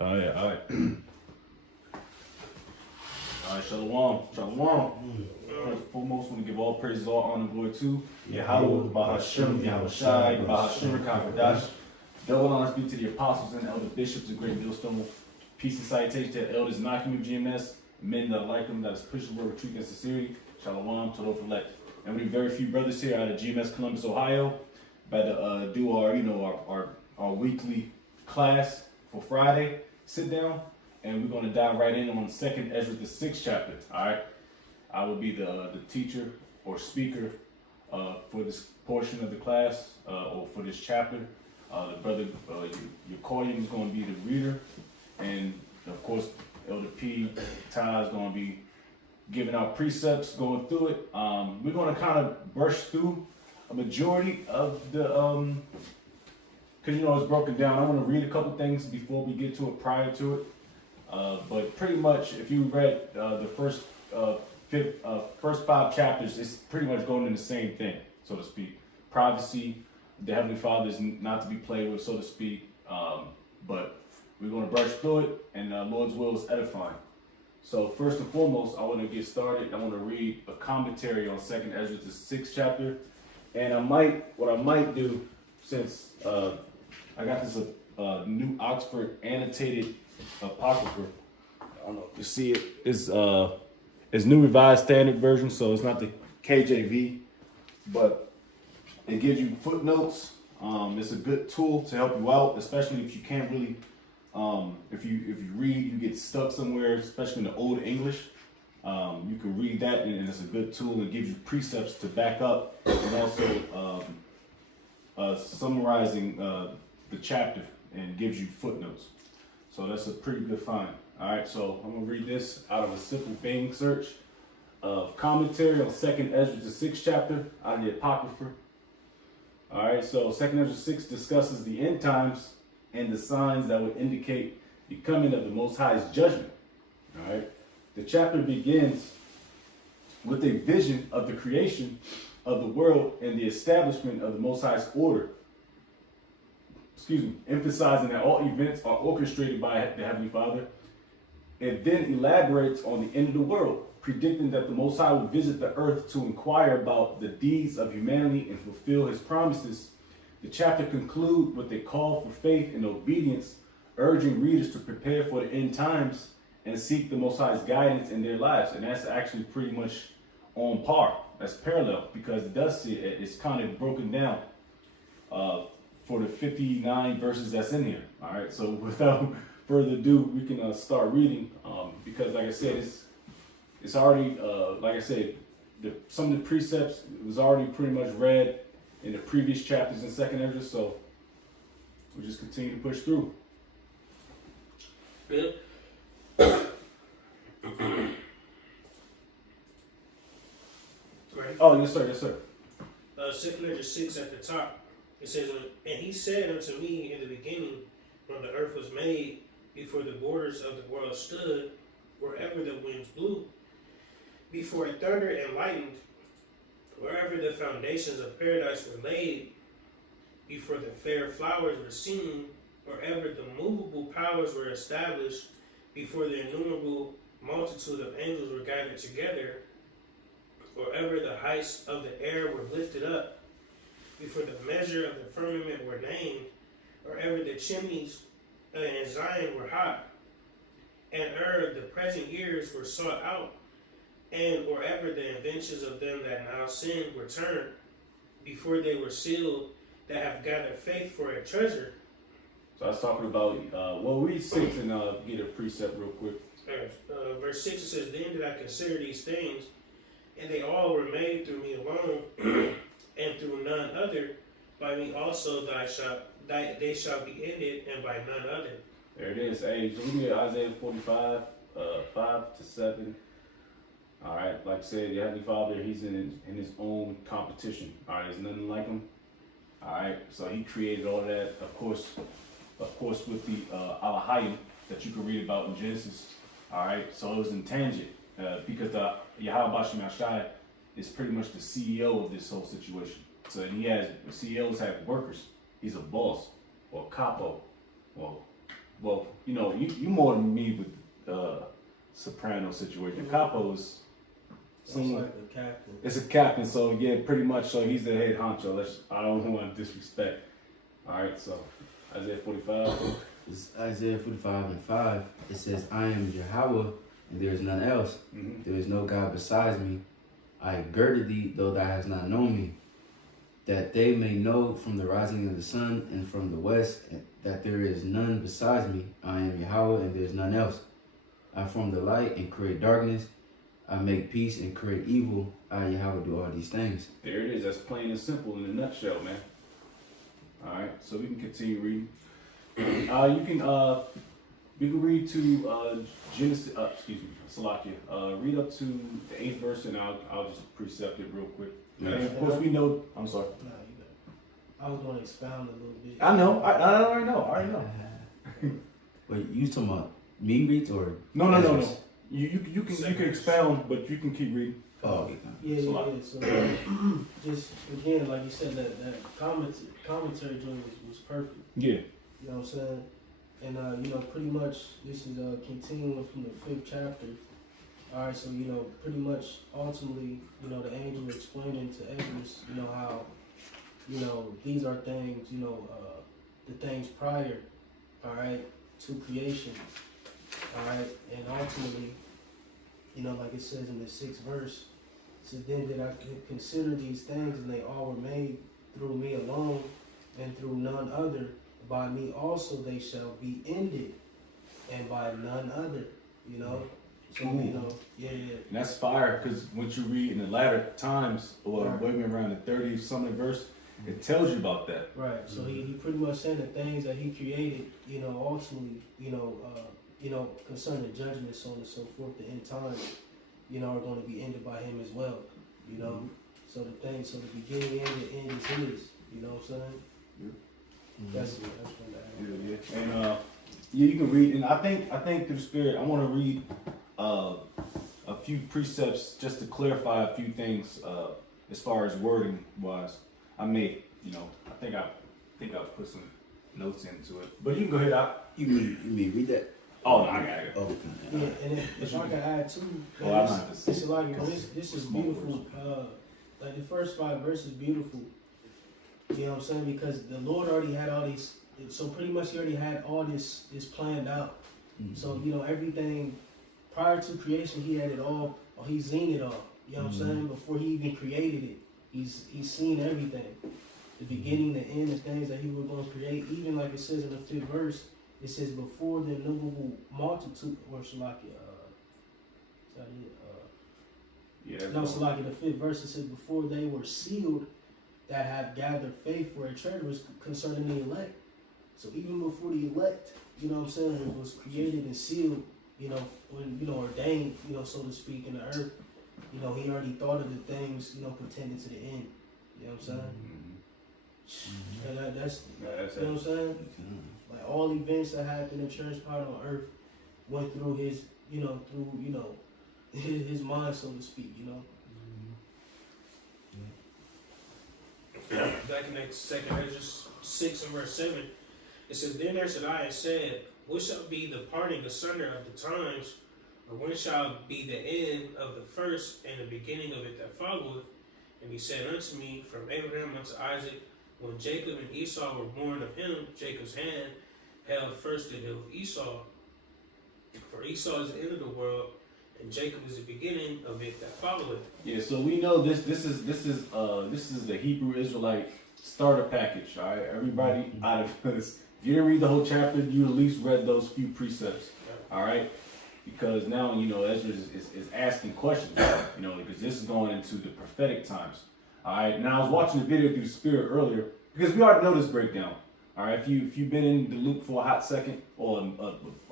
Oh yeah, all right. All right, shalom, shalom. First and foremost, want to give all praises, all honor, and glory to Yahweh, Bahashem, Yahweh Shai, Bahashem, Kakadash. Double honors be to the apostles and elder bishops of Great Millstone. Peace and salutation to the elders knocking of GMS, men that like them, that is pushing the word of truth and sincerity. Shalom, to those elect. And we have very few brothers here out of GMS Columbus, Ohio. About to do our weekly class for Friday. Sit down, and we're going to dive right in on 2nd Ezra, the 6th chapter. All right, I will be the teacher or speaker for this portion of the class or for this chapter. The brother Yakorian is going to be the reader, and of course Elder P. Ty is going to be giving out precepts, going through it. We're going to kind of brush through a majority of the because it's broken down. I want to read a couple things before we get to it, prior to it. But pretty much, if you read the first 5 chapters, it's pretty much going in the same thing, so to speak. Privacy, the Heavenly Father is not to be played with, so to speak. But we're going to brush through it, and Lord's will is edifying. So first and foremost, I want to get started. I want to read a commentary on 2nd Ezra, the 6th chapter. And what I might do, since I got this new Oxford annotated apocrypha. I don't know if you see it. It's New Revised Standard Version, so it's not the KJV, but it gives you footnotes. It's a good tool to help you out, especially if you can't really, if you read, you get stuck somewhere, especially in the Old English. You can read that, and it's a good tool. It gives you precepts to back up, and also summarizing the chapter, and gives you footnotes. So that's a pretty good find. All right, so I'm gonna read this out of a simple Bing search of commentary on 2nd Ezra, the 6th chapter, out of the Apocrypha. All right, so 2nd Ezra 6 discusses the end times and the signs that would indicate the coming of the Most High's judgment. All right, the chapter begins with a vision of the creation of the world and the establishment of the Most High's order. Emphasizing that all events are orchestrated by the Heavenly Father. It then elaborates on the end of the world, predicting that the Most High will visit the earth to inquire about the deeds of humanity and fulfill His promises. The chapter concludes with a call for faith and obedience, urging readers to prepare for the end times and seek the Most High's guidance in their lives. And that's actually pretty much on par. That's parallel, because it does see it. It's kind of broken down for the 59 verses that's in here. All right, so without further ado, we can start reading, because like I said, it's already, like I said, some of the precepts was already pretty much read in the previous chapters in 2nd Ezra, so we'll just continue to push through. Good. Right. Oh, yes, sir, yes, sir. 2nd Ezra 6 at the top. It says, and he said unto me in the beginning, when the earth was made, before the borders of the world stood, wherever the winds blew, before it thundered and lightened, wherever the foundations of paradise were laid, before the fair flowers were seen, wherever the movable powers were established, before the innumerable multitude of angels were gathered together, wherever the heights of the air were lifted up, before the measure of the firmament were named, wherever the chimneys in Zion were hot, and the present years were sought out, and wherever the inventions of them that now sin were turned, before they were sealed, that have gathered faith for a treasure. So I was talking about, read 6 and get a precept real quick. Verse 6, it says, then did I consider these things, and they all were made through me alone, and through none other. By me also they shall be ended, and by none other. There it is. Hey, so we get Isaiah 45, 5-7. All right, like I said, the Heavenly Father, He's in His own competition. All right, there's nothing like Him. All right, so He created all that, of course, with the Alahayim that you can read about in Genesis. All right, so it was intangible because the Yahweh Bashem Yashai is pretty much the CEO of this whole situation. So CEOs have workers. He's a boss or capo. Well, well, you more than me with soprano situation. Capo's It's like a captain. it's a captain, so yeah, pretty much. So he's the head honcho. I don't want to disrespect. All right, so Isaiah 45. It's Isaiah 45:5. It says, I am Yahweh, and there is none else. Mm-hmm. There is no God besides me. I girded thee, though thou hast not known me, that they may know from the rising of the sun and from the west that there is none besides me. I am Yahweh, and there is none else. I form the light and create darkness. I make peace and create evil. I, Yahweh, do all these things. There it is. That's plain and simple in a nutshell, man. All right, so we can continue reading. We can read to Genesis. Salakia. Read up to the 8th verse, and I'll just precept it real quick. Yeah. And of course, we know. I'm sorry. No, you got. I was going to expound a little bit. I know. I already know. I already know. Wait, you talking about me reads or? No. You can expound, but you can keep reading. Oh, okay. Yeah. So just again, like you said, that commentary joint was perfect. Yeah. You know what I'm saying? And pretty much this is continuing from the 5th chapter. All right, so pretty much ultimately, the angel explaining to Ezra, how, these are things, the things prior, all right, to creation, all right, and ultimately, like it says in the 6th verse, it says, then did I consider these things, and they all were made through me alone, and through none other. By me also they shall be ended, and by none other, So, yeah. And that's fire, because once you read in the latter times, or Right. maybe around the 30th something verse, it tells you about that. Right. So he pretty much saying the things that he created, ultimately, concerning judgment, so on and so forth, the end times, are going to be ended by him as well, So the beginning and the end is his, you know what I'm saying? That's what that. Yeah. And you can read, and I think through the Spirit, I want to read a few precepts just to clarify a few things as far as wording wise. I may, I think I put some notes into it, but you can go ahead. You mean read that? Oh, no, I got it. Oh, okay. Yeah, and if I can add too, This this is beautiful. Like the first 5 verses, beautiful. You know what I'm saying? Because the Lord already had all these. So pretty much he already had all this planned out. Mm-hmm. So everything prior to creation, he had it all. Or he's seen it all. You know what I'm saying? Before he even created it, he's seen everything. The beginning, the end, the things that he was going to create. Even like it says in the 5th verse, it says before the innumerable multitude, or Shalakia. Is that it? No, Shalakia. The 5th verse, it says before they were sealed, that have gathered faith for a treasure was concerning the elect. So even before the elect, you know what I'm saying, it was created and sealed, when, ordained, so to speak, in the earth, he already thought of the things, pertaining to the end. You know what I'm saying? And that's you know what I'm saying? Like all events that happened in transpired on earth went through his, his mind, so to speak, Back in that 2nd Ezra 6 and verse 7, it says, Then answered I and said, What shall be the parting asunder of the times, or when shall be the end of the first and the beginning of it that followeth? And he said unto me, From Abraham unto Isaac, when Jacob and Esau were born of him, Jacob's hand held first the hill of Esau. For Esau is the end of the world, and Jacob is the beginning of it that followeth. Yeah, so we know this is the Hebrew Israelite starter package. All right, everybody out of this. If you didn't read the whole chapter, you at least read those few precepts. All right, because now Ezra is asking questions. Because this is going into the prophetic times. All right. Now I was watching the video through the Spirit earlier because we already know this breakdown. All right. If you've been in the loop for a hot second or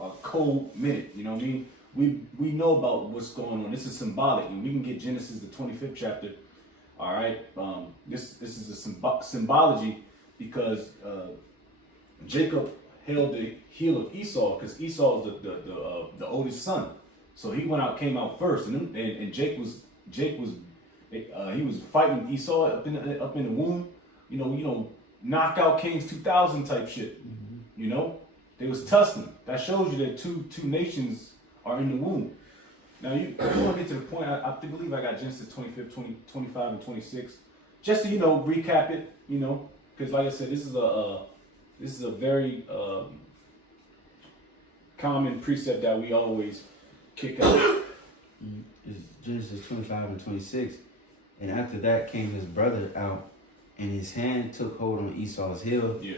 a cold minute, you know what I mean. We know about what's going on. This is symbolic, and we can get Genesis the 25th chapter. All right, this is a symbology because Jacob held the heel of Esau because Esau is the oldest son. So he came out first, and Jake was he was fighting Esau up in the womb. Knockout Kings 2000 type shit. They was tussling. That shows you that two nations are in the womb. Now you want to get to the point. I believe I got Genesis 25, 25, and 26. Just to recap it, because like I said, this is a very common precept that we always kick out. It's Genesis 25 and 26. And after that came his brother out, and his hand took hold on Esau's heel. Yeah.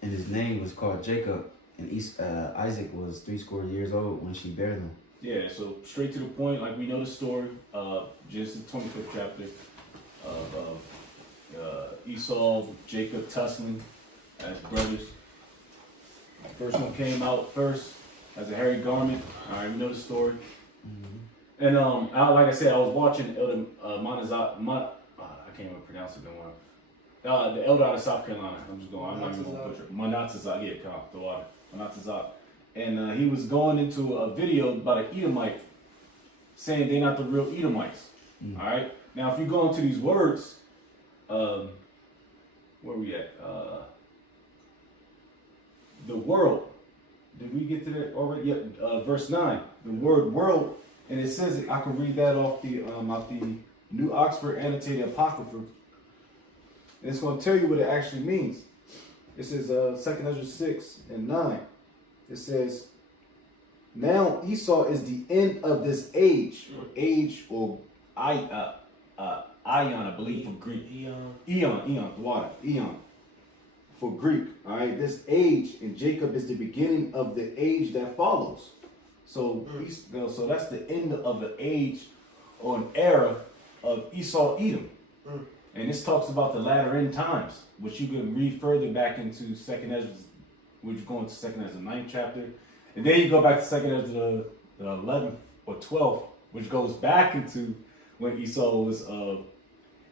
And his name was called Jacob. And Isaac was 80 years old when she bare them. Yeah, so straight to the point, like we know the story of Genesis 25th chapter of Esau, Jacob tussling as brothers. The first one came out first as a hairy garment. All right, we know the story. Mm-hmm. And like I said, I was watching Elder I can't even pronounce it anymore. The elder out of South Carolina. I'm not even going to butcher it. Manatazak, yeah, come on, the water. Manatazak. And he was going into a video about an Edomite, saying they're not the real Edomites. All right. Now, if you go into these words, where we at? The world. Did we get to that already? Yeah. Verse 9. The word world, and it says I can read that off the New Oxford Annotated Apocrypha. And it's going to tell you what it actually means. It says 2 Ezra 6 and 9. It says, now Esau is the end of this age, or ion, I believe, for Greek. Eon, the water, eon, for Greek. All right, this age, and Jacob is the beginning of the age that follows. So, so that's the end of the age or an era of Esau, Edom. And this talks about the latter end times, which you can read further back into 2nd Ezra. Which you go into 2nd Ezra 9th chapter. And then you go back to 2nd Ezra the 11th or 12th, which goes back into when Esau was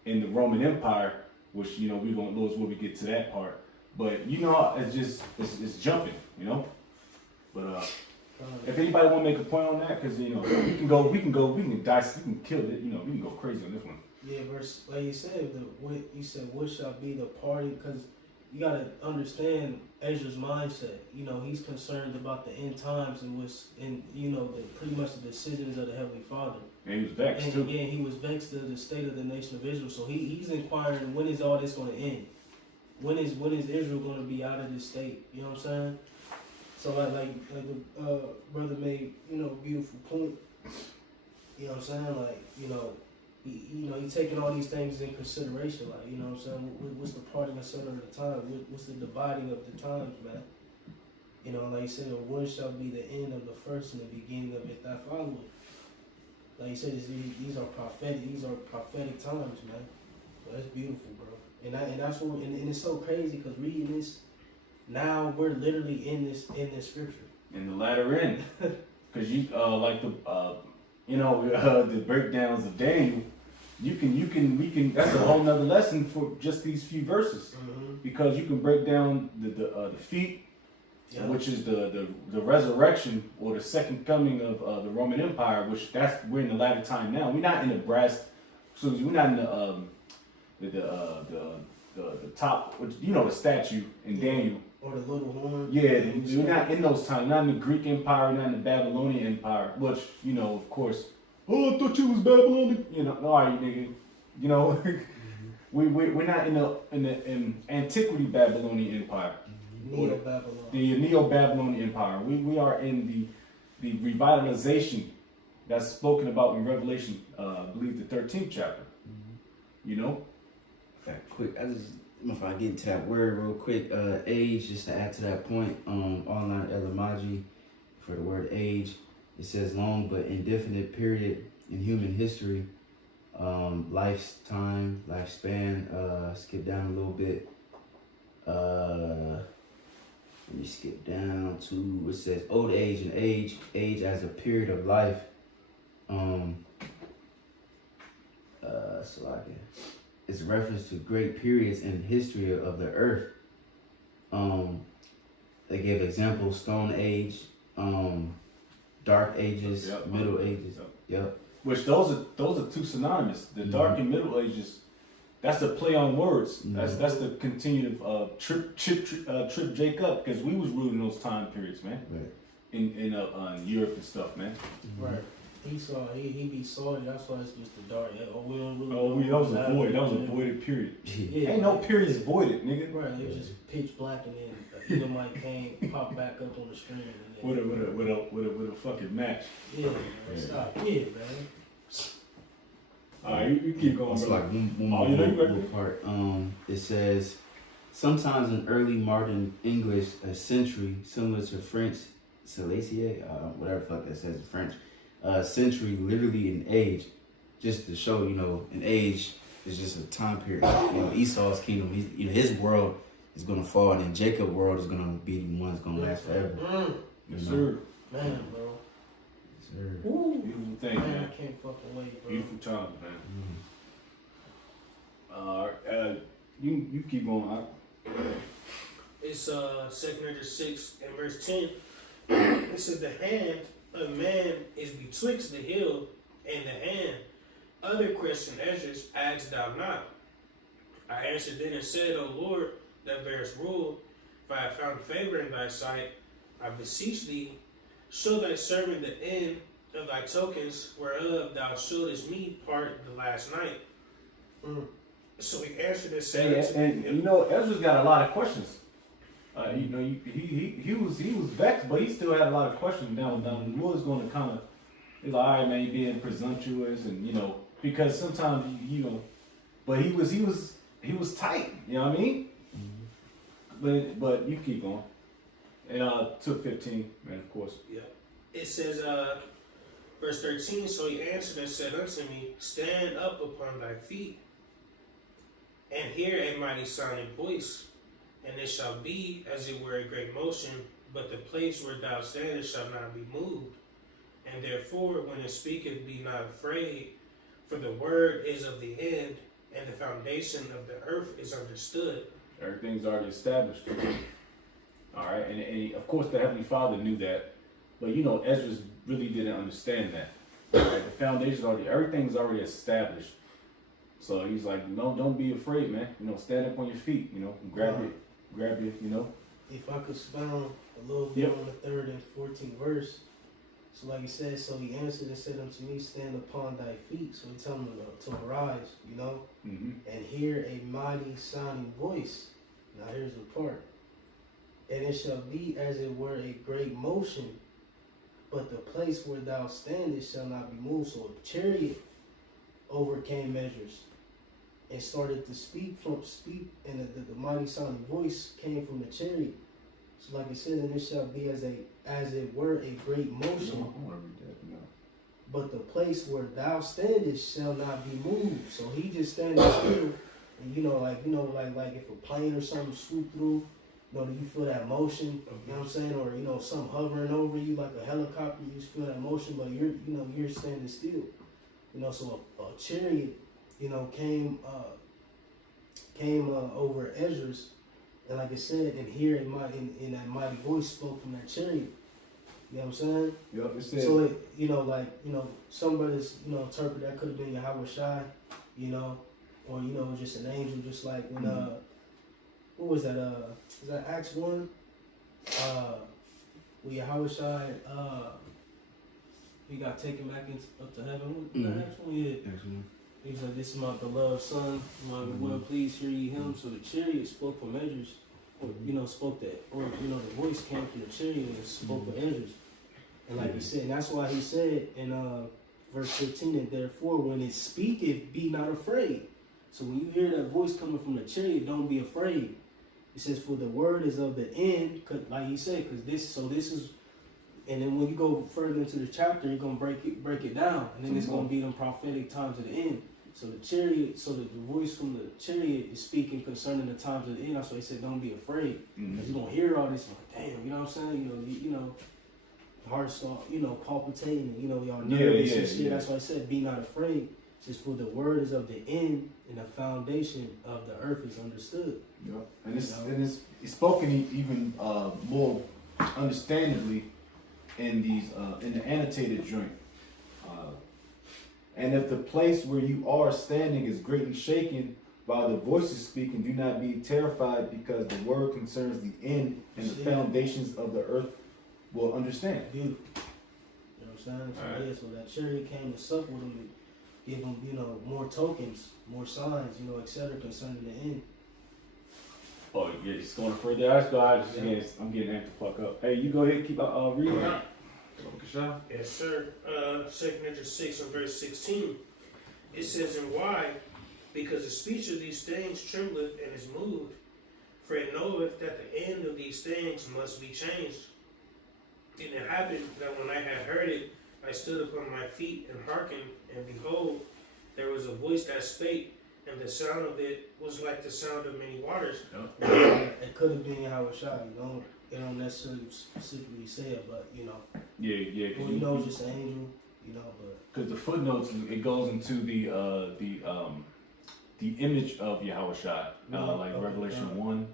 in the Roman Empire, which, we're going to lose when we get to that part. But, it's jumping, But if anybody want to make a point on that, because, we can dice, we can kill it, we can go crazy on this one. Yeah, verse, like you said, what shall be the party, because you got to understand Ezra's mindset. He's concerned about the end times and pretty much the decisions of the Heavenly Father. And he was vexed too. Yeah, he was vexed at the state of the nation of Israel. So he's inquiring, when is all this going to end? When is Israel going to be out of this state? You know what I'm saying? So like the brother made beautiful point. You know what I'm saying? He's taking all these things in consideration, like, you know what I'm saying? What's the parting and center of the time? What's the dividing of the times, man? Like you said, one shall be the end of the first and the beginning of it that followeth. Like you said, these are prophetic times, man. Well, that's beautiful, bro. And that's what, and it's so crazy because reading this, now we're literally in this scripture. In the latter end, because like the breakdowns of Daniel. We can. That's a whole nother lesson for just these few verses, because you can break down the feet, which is the resurrection or the second coming of the Roman Empire, which we're in the latter time now. We're not in the brass, so we're not in the top, the statue in Daniel. Or the little horn. Yeah, we're not in those times. Not in the Greek Empire, not in the Babylonian Empire, which of course. Oh, I thought you was Babylonian. All right, nigga. We're not in the antiquity Babylonian Empire. Neo-Babylon. The Neo-Babylonian Empire. We are in the revitalization that's spoken about in Revelation, I believe the 13th chapter. Okay, quick. If I get into that word real quick, age, just to add to that point, online etymology for the word age. It says long but indefinite period in human history, lifetime, lifespan. Skip down a little bit. Let me skip down to, it says old age and age as a period of life. It's a reference to great periods in the history of the earth. They gave examples: Stone Age, Dark Ages, Middle Ages. Yep. Which those are two synonymous. The Dark and Middle Ages. That's the play on words. Mhm. That's the continued trip Jake up because we was ruling those time periods, man. Right. In Europe and stuff, man. Right. He saw he be salty. That's why it's just the dark. Oh, we don't really. Oh, that was a know void. That was a what voided period. Yeah. Ain't no periods voided, nigga. Right. It was just pitch black, and then Edomite came, pop back up on the screen. And then, With a fucking match. yeah, man, stop. Yeah, man. Alright, you keep going, It's bro. like one Oh, more you know you little ready? part. It says, sometimes in early modern English, a century, similar to French, Silesia, whatever the fuck that says in French, century literally an age, just to show, an age is just a time period. Esau's kingdom, his world is gonna fall, and then Jacob's world is gonna be the one that's gonna last forever. Yes, sir. Man, bro. Yes, sir. Woo. Beautiful thing, Man, man. I can't fucking wait, bro. Beautiful time, man. Mm. You keep going. It's 2 Corinthians 6 and verse 10. It says, the hand of man is betwixt the heel and the hand. Other question Esdras, asked thou not? I answered then and said, O Lord, that bearest rule, if I have found favor in thy sight, I beseech thee, show thy servant the end of thy tokens, whereof thou showedest me part the last night. So he answered and said, And Ezra's got a lot of questions. He was vexed, but he still had a lot of questions. Down the was going to kind of, he's like, all right, man, you being presumptuous, and because sometimes but he was tight. You know what I mean? But you keep going. And took 15, man, of course. Yeah. It says, verse 13, so he answered and said unto me, stand up upon thy feet, and hear a mighty sounding voice, and it shall be as it were a great motion, but the place where thou standest shall not be moved. And therefore, when it speaketh, be not afraid, for the word is of the end, and the foundation of the earth is understood. Everything's already established. All right, and of course the Heavenly Father knew that, but Ezra really didn't understand that. Right? The foundation's everything's already established. So he's like, no, don't be afraid, man. Stand up on your feet. Grab it. If I could expound a little bit on the 3rd and 14th verse. So like he said, so he answered and said unto me, stand upon thy feet. So he told him to arise, Mm-hmm. and hear a mighty sounding voice. Now here's the part. And it shall be as it were a great motion, but the place where thou standest shall not be moved. So a chariot overcame measures and started to speak, and the mighty sounding voice came from the chariot. So like it says, and it shall be as it were a great motion, but the place where thou standest shall not be moved. So he just standing still, and like if a plane or something swoop through, do you feel that motion? You know what I'm saying? Or something hovering over you like a helicopter, you just feel that motion, but you're standing still. So a chariot, came over Ezra's, and like I said, and here in that mighty voice spoke from that chariot. You know what I'm saying? Yep, it says. So some brothers, interpret that could have been Yahweh Shai, or just an angel, just like when what was that? Is that Acts 1? When Yahweh Shai he got taken back up to heaven. What was that Acts 1? Yeah. Excellent. He was like, this is my beloved son, my well pleased hear ye him. So the chariot spoke for measures, or spoke that, or the voice came from the chariot and spoke for Ezra. And like he said, and that's why he said in verse 15, and therefore when it speaketh, be not afraid. So when you hear that voice coming from the chariot, don't be afraid. It says, for the word is of the end, like he said, because this is, and then when you go further into the chapter, you're gonna break it down, and then it's gonna be them prophetic times of the end. So the chariot, the voice from the chariot is speaking concerning the times of the end. That's why he said, don't be afraid, because you're gonna hear all this, like, damn, you know what I'm saying? Heart start, palpitating, and y'all nervous and shit. That's why I said, be not afraid. It says, for the word is of the end, and the foundation of the earth is understood. Yep. And it's spoken even more understandably in these in the annotated joint. And if the place where you are standing is greatly shaken, while the voices speak, and do not be terrified, because the word concerns the end, and the foundations of the earth will understand. Beautiful. You know what I'm saying? So, Alright. yeah, so that chariot came to sup with him to give him, you know, more tokens, more signs, you know, etc. concerning the end. Oh, yeah, just going further. I just, Yeah. I'm getting amped the fuck up. Hey, you go ahead, keep reading. Yes, sir. 2 Corinthians 6 and verse 16. It says, and why? Because the speech of these things trembleth and is moved, for it knoweth that the end of these things must be changed. And it happened that when I had heard it, I stood upon my feet and hearkened, and behold, there was a voice that spake, and the sound of it was like the sound of many waters. It could have been Howard Shah, you know. It don't necessarily specifically say it, but, you know. Yeah. Well, you know, it's just an angel, you know, but. Because the footnotes, it goes into the image of Yahweh Shai, like Okay, Revelation God. 1,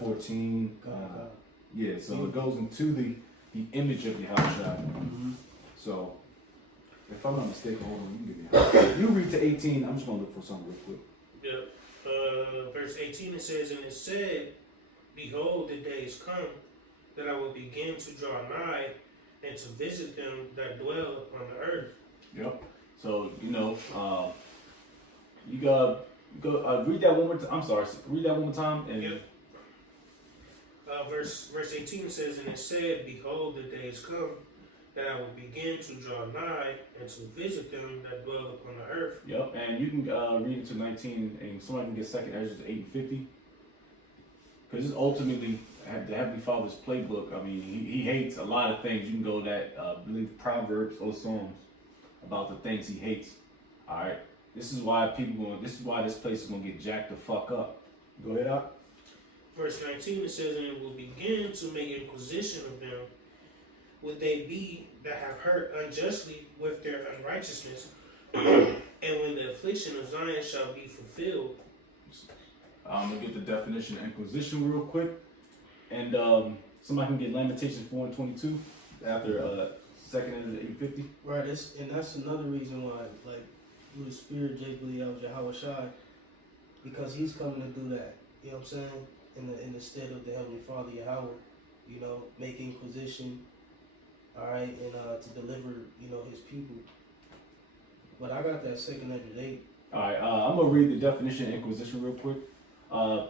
14. God. Yeah, so it goes into the image of Yahweh Shai. Mm-hmm. So, if I'm not mistaken, hold on, you can give me. You read to 18. I'm just gonna look for something real quick. Yep. Verse 18 it says, and it said, behold, the days come that I will begin to draw nigh and to visit them that dwell upon the earth. Yep. So you know, you go read that one more time. I'm sorry, read that one more time. And Yep. Verse 18 says, and it said, behold, the days come that I will begin to draw nigh and to visit them that dwell upon the earth. Yep, and you can read it to 19, and somebody can get second Ezra to 8 and 50. Because it's ultimately the Heavenly Father's playbook. I mean, he hates a lot of things. You can go to that, I believe, Proverbs or Psalms about the things he hates. All right, this is why this place is gonna get jacked the fuck up. Go ahead, Doc. Verse 19 it says, and it will begin to make inquisition of them. Would they be that have hurt unjustly with their unrighteousness? And when the affliction of Zion shall be fulfilled. I'm gonna get the definition of inquisition real quick, and somebody can get Lamentations 4 and 22 after second Ezra 850. Right, and that's another reason why, like, through the Spirit, Jake believe of Yahweh Shai, because he's coming to do that. You know what I'm saying? In the stead of the Heavenly Father Yahweh, you know, make inquisition, all right, and to deliver, you know, his people. But I got that second Ezra 8. All right, I'm gonna read the definition of inquisition real quick.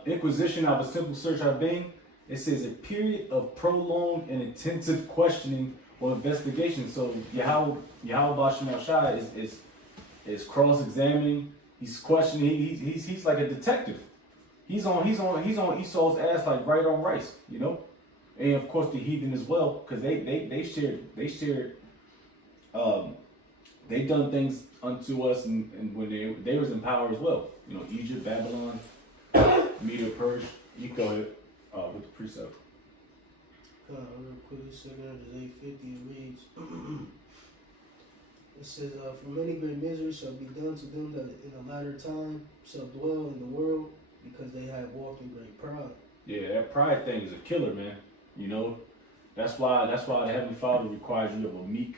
Inquisition, of a simple search of being, it says a period of prolonged and intensive questioning or investigation. So Yahweh Bashem Shai is cross-examining. He's questioning. He's like a detective. He's on Esau's ass like right on rice, you know. And of course the heathen as well, because they shared. They done things unto us, and when they was in power as well. You know, Egypt, Babylon, Media, Persia. You go ahead with the precept. Real quick, second Ezra 8:50 it reads. It says, for many great miseries shall be done to them that in the latter time shall dwell in the world, because they have walked in great pride. Yeah, that pride thing is a killer, man. You know, that's why the Heavenly Father requires you of a meek,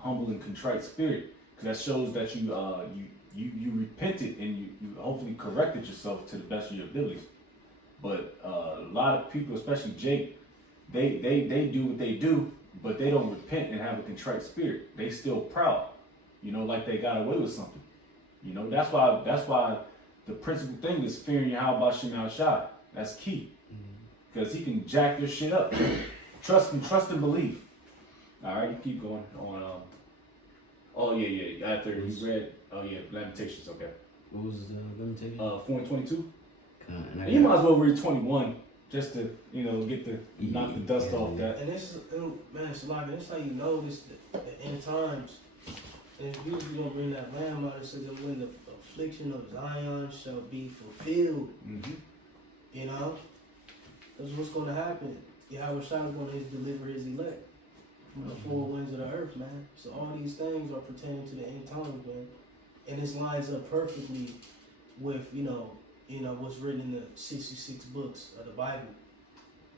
humble, and contrite spirit, because that shows that you repented and you hopefully corrected yourself to the best of your abilities. But a lot of people, especially Jake, they do what they do, but they don't repent and have a contrite spirit. They still proud, you know, like they got away with something. You know, that's why the principal thing is fearing Yahweh Bashem Shai. That's key, because he can jack your shit up. Trust and believe. All right, you keep going on. Oh yeah. After you read, Lamentations. Okay. What was the limitation? 4 and 22. And You might as well read 21 just to get the knock the dust off that. And man, it's like, and it's how you know this the end times. And it's usually gonna bring that lamb out. It says that when the affliction of Zion shall be fulfilled. Mm-hmm. You know, that's what's gonna happen. Yahweh Shai is gonna deliver his elect from the four winds of the earth, man. So all these things are pertaining to the end times, man. And this lines up perfectly with you know what's written in the 66 books of the Bible,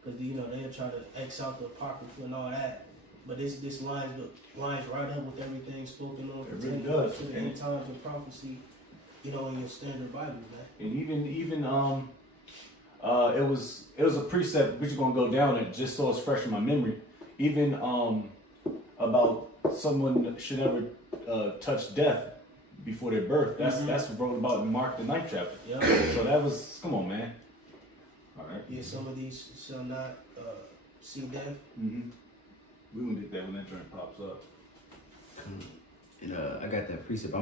because they'll try to X out the apocrypha and all that. But this lines right up with everything spoken on It really pertaining does. to the end times of prophecy. in your standard Bible, man. And even it was a precept which is gonna go down it just so it's fresh in my memory. Even about someone should never touch death before their birth. That's wrote about in Mark the 9th chapter. Yeah. So that was, come on, man. All right. Yeah, some of these shall not see death. Mm-hmm. We gonna get that when that joint pops up. And I got that precept. I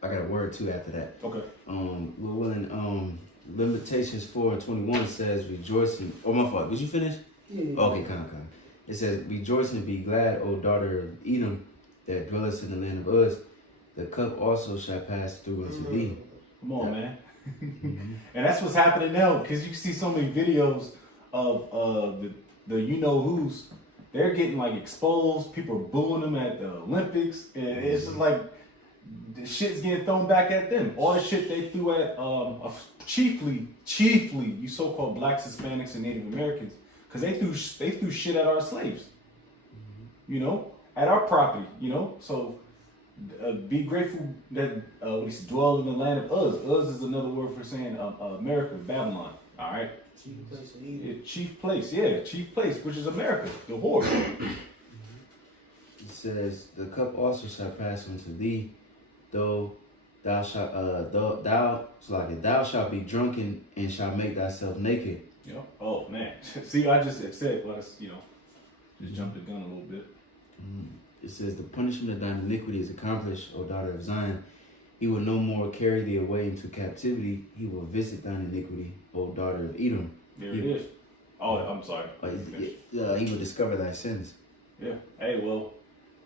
got a word too after that. Okay. Lord willing, Limitations 4:21 says rejoicing. Oh, my fault. Did you finish? Yeah. Okay, come. It says rejoice and be glad, O daughter of Edom, that dwellest in the land of Uz. The cup also shall pass through unto thee. Come on, man. And that's what's happening now, because you see so many videos of the you know who's. They're getting like exposed. People are booing them at the Olympics, and it's just like the shit's getting thrown back at them. All the shit they threw at chiefly you so-called blacks, Hispanics, and Native Americans, because they threw shit at our slaves. You know, at our property. You know, so be grateful that we dwell in the land of Uz. Uz is another word for saying America, Babylon. All right. Chief place of Eden. Yeah, chief place, which is America, the whore. It says the cup also shall pass unto thee, though thou shalt thou shalt be drunken and shalt make thyself naked. Yeah. Oh man. See, I just said, let us, just jump the gun a little bit. It says the punishment of thine iniquity is accomplished, O daughter of Zion. He will no more carry thee away into captivity. He will visit thine iniquity, O daughter of Edom. There it is. Oh, I'm sorry. He will discover thy sins. Yeah. Hey, well,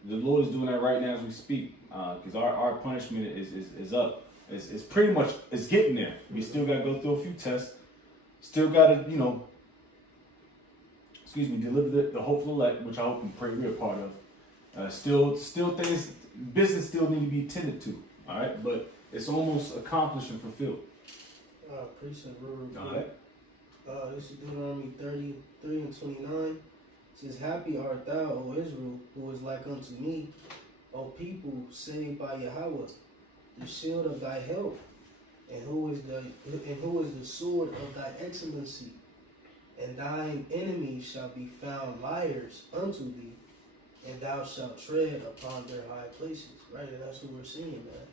the Lord is doing that right now as we speak, because our punishment is up. It's pretty much it's getting there. We still got to go through a few tests. Still got to deliver the hopeful elect, which I hope and pray we're a part of. Still things business still need to be tended to. All right, but it's almost accomplished and fulfilled. Precept real All quick. right. This is Deuteronomy 33:29. It says, Happy art thou, O Israel, who is like unto me, O people saved by Yahweh, the shield of thy help, and who is the sword of thy excellency. And thine enemies shall be found liars unto thee, and thou shalt tread upon their high places. Right, and that's what we're seeing, man.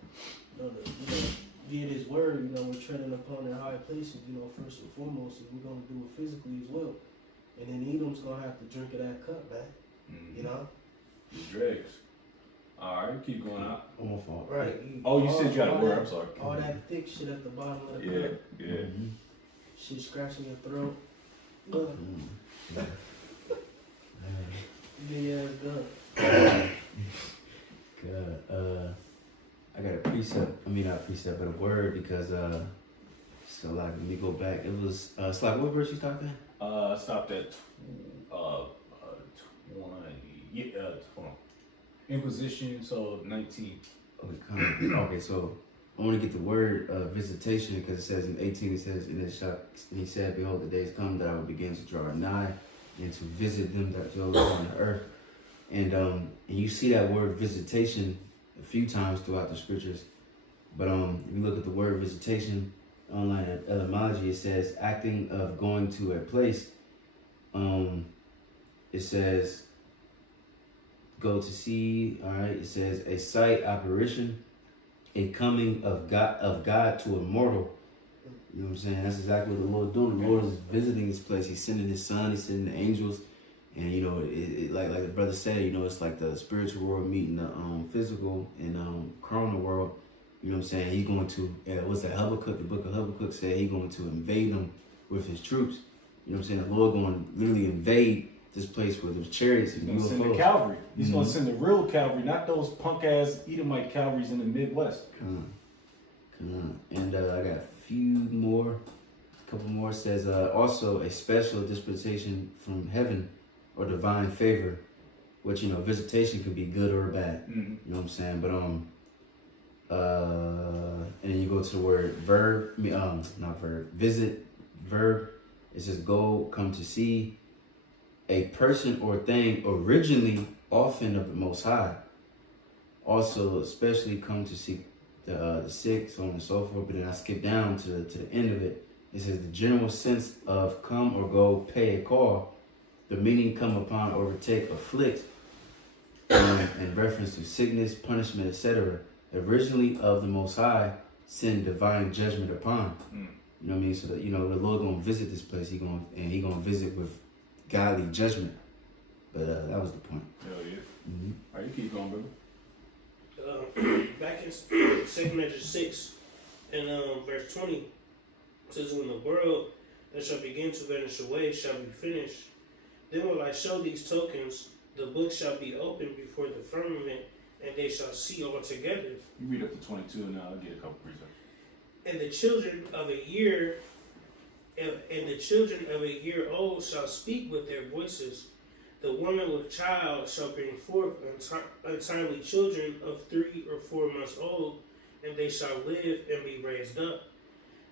Via this word, we're treading upon their high places, first and foremost, and we're going to do it physically as well. And then Edom's going to have to drink of that cup, man. The dregs. All right, keep going out. On my fault. Right. Oh, you said you had a word. I'm sorry. All that thick shit at the bottom of the cup. Yeah. Shit scratching your throat. Yeah, good. God, I got a precept. I mean, not a precept, but a word because so like let me go back. It was it's like what verse you stopped at? I stopped at 20. Yeah, hold on. Inquisition, so 19. Okay, so I want to get the word visitation because it says in 18 it says and he said, behold, the days come that I will begin to draw nigh and to visit them that dwell upon the earth. And you see that word visitation a few times throughout the scriptures. But if you look at the word visitation online at etymology, it says acting of going to a place. It says go to see, all right, it says a sight, apparition, a coming of God to a mortal. You know what I'm saying? That's exactly what the Lord doing. The Lord is visiting this place. He's sending his son, he's sending the angels. And like the brother said, it's like the spiritual world meeting the physical and carnal world. You know what I'm saying? He's going to what's that Habakkuk? The book of Habakkuk said he's going to invade them with his troops. You know what I'm saying? The Lord going to literally invade this place where there's chariots and He's going to send the cavalry. He's going to send the real cavalry, not those punk ass Edomite cavalries in the Midwest. Come on. And I got a couple more. It says also a special dispensation from heaven or divine favor, which visitation could be good or bad. Mm-hmm. You know what I'm saying? But and then you go to the word verb, not verb, visit, verb. It says go, come to see a person or thing originally often of the Most High. Also, especially come to see the 6, so on and so forth. But then I skip down to the end of it. It says the general sense of come or go, pay a call. The meaning come upon, overtake, afflict, in reference to sickness, punishment, etc. Originally of the Most High, send divine judgment upon. You know what I mean? So that, you know, the Lord gonna visit this place. He gonna visit with godly judgment. But that was the point. Hell yeah. Mm-hmm. All right, you keep going, brother. Back in 2 Measure 6 and verse 20, it says, when the world that shall begin to vanish away shall be finished, then will I show these tokens, the book shall be opened before the firmament, and they shall see all together. You read up to 22 and I'll get a couple precepts. And the children of a year old shall speak with their voices. The woman with child shall bring forth untimely children of 3 or 4 months old, and they shall live and be raised up.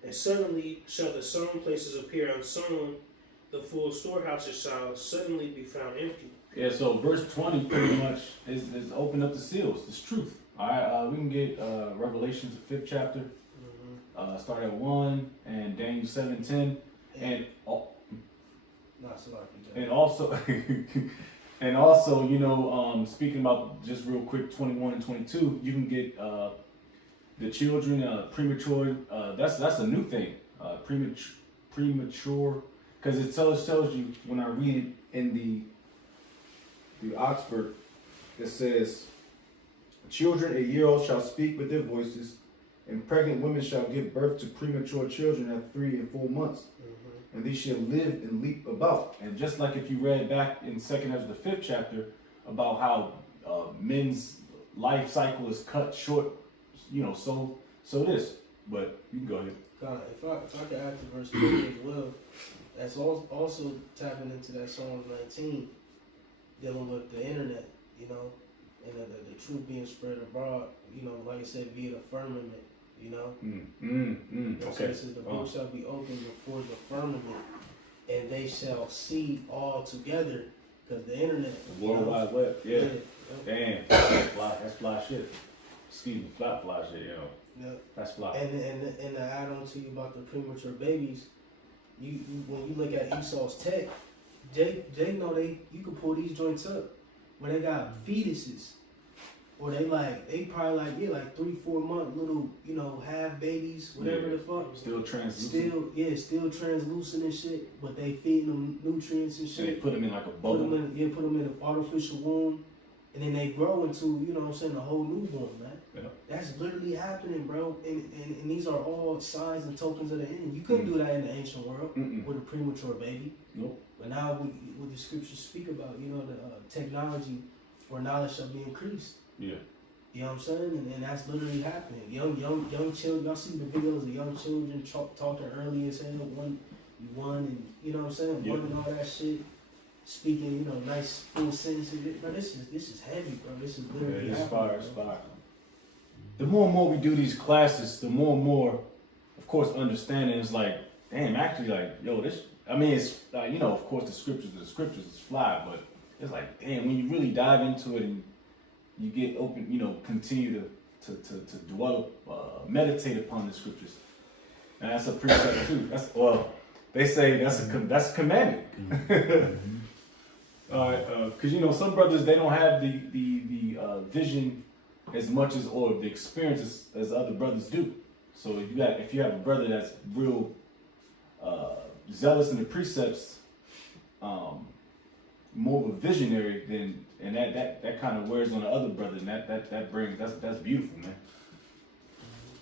And suddenly shall the sown places appear unsown, the full storehouses shall suddenly be found empty. Yeah, so verse 20 pretty much is open up the seals. It's truth. All right, we can get Revelations, the 5th chapter. Start at 1 and Daniel 7:10, and also and also, you know, speaking about just real quick 21 and 22, you can get the children premature. That's a new thing. Premature, because it tells you when I read it in the Oxford, it says, children a year old shall speak with their voices, and pregnant women shall give birth to premature children at 3 and 4 months. And they shall live and leap about. And just like if you read back in 2nd Ezra, the 5th chapter, about how men's life cycle is cut short, you know, so this. But you can go ahead. God, if I could add to verse 20 as well, that's also tapping into that Psalms 19, dealing with the internet, you know, and the truth being spread abroad, you know, like I said, via the firmament. You know? Okay. It says the book shall be opened before the firmament, and they shall see all together, because the internet. The World Wide Web. Yeah. Damn. That's fly shit. Excuse me, fly shit, you know. Yeah. That's fly. And to add on to you about the premature babies, you when you look at Esau's tech, Jay know you can pull these joints up where they got fetuses. Or they probably like 3-4 month little, you know, half babies, whatever the fuck. Still translucent. Still translucent and shit. But they feeding them nutrients and shit. And they put them in like a bubble. Put them in an artificial womb, and then they grow into, you know what I'm saying, a whole newborn, man. Yeah. That's literally happening, bro. And these are all signs and tokens of the end. You couldn't do that in the ancient world with a premature baby. Nope. But now what the scriptures speak about, you know, the technology or knowledge shall be increased. Yeah. You know what I'm saying? And that's literally happening. Young children, y'all see the videos of young children talking early and saying, you won, and you know what I'm saying? Yep. Won and all that shit. Speaking, you know, nice full sentences. Bro, this is heavy, bro. This is literally it's happening. It's fire. The more and more we do these classes, the more and more, of course, understanding is like, damn, actually, like, yo, this, I mean, it's, you know, of course, the scriptures is fly, but it's like, damn, when you really dive into it and you get open, you know, continue to dwell, meditate upon the scriptures. And that's a precept too. They say that's a commandment. All right, because you know some brothers, they don't have the vision as much as, or the experience as other brothers do. So if you have a brother that's real zealous in the precepts, more of a visionary, then and that kind of wears on the other brother, and that's beautiful, man.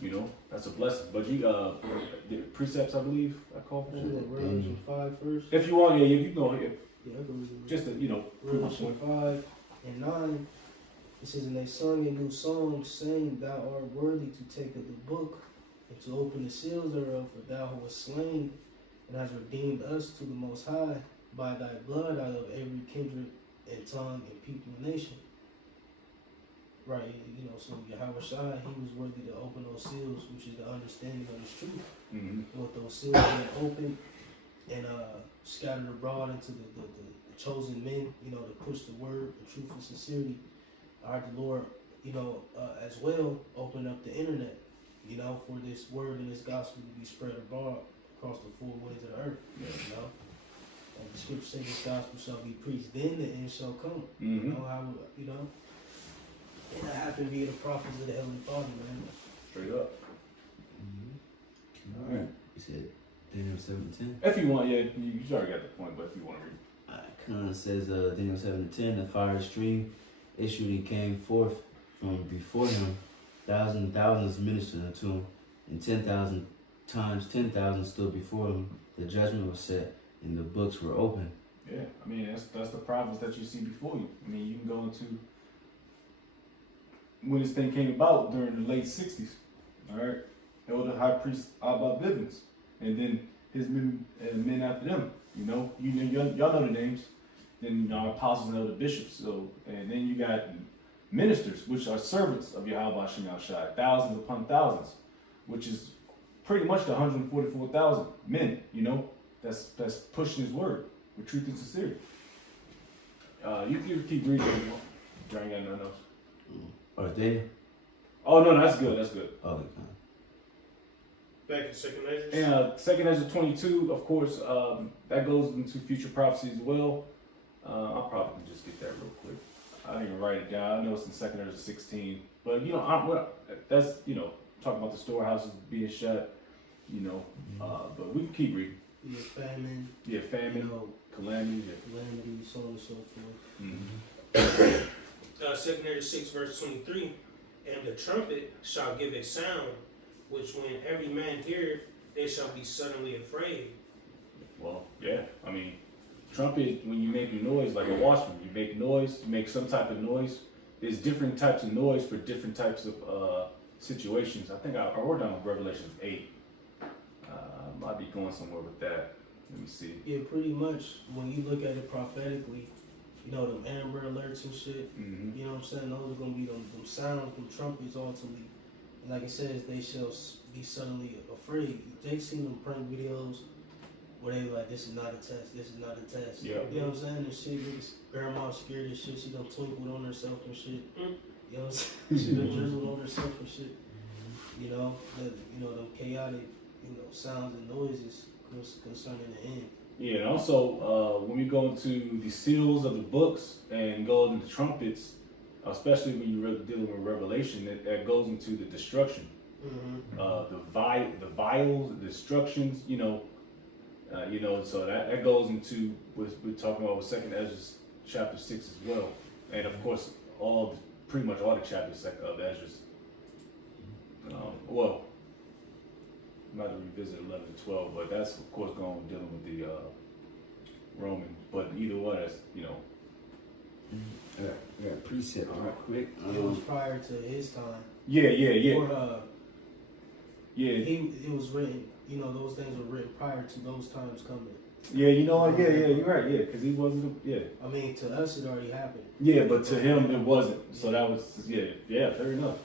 You know, that's a blessing. But the precepts, I believe, I call for. Revelation 5 first. If you want, yeah, you go ahead. Yeah, I go read it. Just to, you know, Revelation 5 and 9. It says, and they sung a new song, saying, Thou art worthy to take of the book and to open the seals thereof, for thou wast slain and hast redeemed us to the Most High by thy blood out of every kindred and tongue and people and nation. Right, you know, so Yahweh Shai, he was worthy to open those seals, which is the understanding of his truth. With those seals being opened and scattered abroad into the chosen men, you know, to push the word, the truth and sincerity. Our Lord, as well, open up the internet, for this word and this gospel to be spread abroad across the four winds of the earth. Like the scripture says, this gospel shall be preached, then the end shall come. And that happened via the prophets of the Heavenly Father, man. Straight up. All right. You said Daniel 7:10. If you want, yeah, you already got the point, but if you want to read. Kind of says Daniel 7:10. The fire stream issued and came forth from before him. Thousands and thousands ministered unto him, and 10,000 times 10,000 stood before him. The judgment was set, and the books were open. Yeah, I mean that's the prophets that you see before you. I mean, you can go into when this thing came about during the late '60s. All right, Elder High Priest Abba Bivens, and then his men after them. Y'all know the names. Then apostles and elder bishops. So, and then you got ministers, which are servants of Yahweh Shem Yahushai, thousands upon thousands, which is pretty much the 144,000 men. That's pushing his word with truth and sincerity. You can keep reading. You ain't got nothing else. Oh, Daniel? Oh no, that's good. That's good. Oh, Back in Second Ezra. And Second Ezra 22, of course, that goes into future prophecy as well. I'll probably just get that real quick. I didn't even write it down. I know it's in Second Ezra 16, but that's talking about the storehouses being shut. But we can keep reading. Yeah, famine. Yeah, famine, calamity. Calamity, so on and so forth. Mm-hmm. Second Ezra 6 verse 23, and the trumpet shall give a sound, which when every man heareth, they shall be suddenly afraid. Well, yeah. I mean, trumpet, when you make a noise like a watchman, you make noise, you make some type of noise. There's different types of noise for different types of situations. I think I wrote down Revelation 8. Might be going somewhere with that. Let me see. Yeah, pretty much. When you look at it prophetically, them Amber Alerts and shit. Mm-hmm. You know what I'm saying? Those are gonna be them sounds, them trumpets ultimately. And like it says, they shall be suddenly afraid. They seen them prank videos where they like, this is not a test, this is not a test. Yeah. You know what I'm saying? And shit, grandma scared as shit. She done twinkled on herself and shit. You know what I'm saying? She done drizzled on herself and shit. Them chaotic, sounds and noises concerning the end. Yeah, and also when we go into the seals of the books and go into the trumpets, especially when you're dealing with Revelation, that goes into the destruction. Mm-hmm. The vials, the destructions, so that goes into what we're talking about with Second Ezra chapter 6 as well. And of course, pretty much all the chapters of Ezra's. I'm about to revisit 11 and 12, but that's of course dealing with the Roman. But either way, that's I got a precept real quick. It was prior to his time. Yeah. Or, yeah. It was written. Those things were written prior to those times coming. Yeah, you're right. Yeah, because he wasn't. Yeah. I mean, to us it already happened. Yeah, but to him it wasn't. So that was fair enough.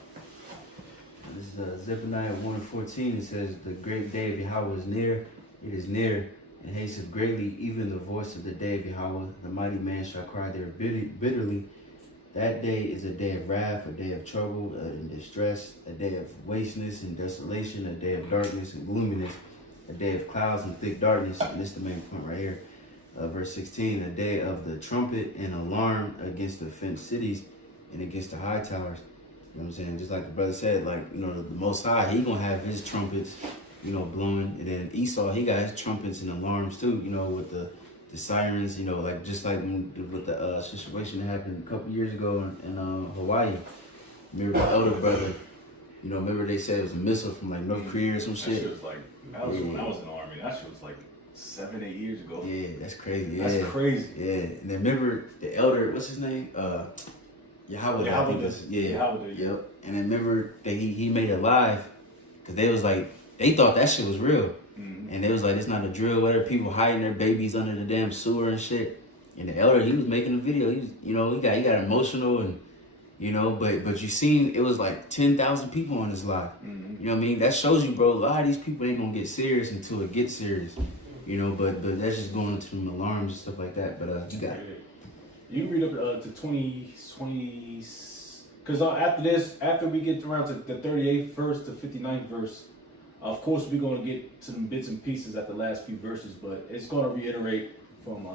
This is Zephaniah 1:14. It says, "The great day of Yahweh is near. It is near, and hasteth greatly. Even the voice of the day of Yahweh, the mighty man shall cry there bitterly. That day is a day of wrath, a day of trouble and distress, a day of wasteness and desolation, a day of darkness and gloominess, a day of clouds and thick darkness." And this is the main point right here. Verse 16, "A day of the trumpet and alarm against the fenced cities and against the high towers." You know what I'm saying? Just like the brother said, the Most High, he gonna have his trumpets, blowing. And then Esau, he got his trumpets and alarms too, with the sirens, just like with the situation that happened a couple years ago in Hawaii. Remember the elder brother, remember they said it was a missile from North Korea or some shit? That shit was that was when I was in the army. That shit was 7-8 years ago. Yeah, that's crazy. That's crazy. Yeah, and then remember the elder, what's his name? Yahweh. Yahweh. Yep. And then remember that he made it live because they was they thought that shit was real. Mm-hmm. And they was it's not a drill, whatever. People hiding their babies under the damn sewer and shit. And the elder, he was making a video. He was, he got emotional and, but you seen it was 10,000 people on his live. Mm-hmm. You know what I mean? That shows you, bro, a lot of these people ain't gonna get serious until it gets serious. But that's just going to some alarms and stuff like that. But you got it. You read up to 20, Because after this, after we get around to the 38th verse to 59th verse, of course we're going to get some bits and pieces at the last few verses, but it's going to reiterate from,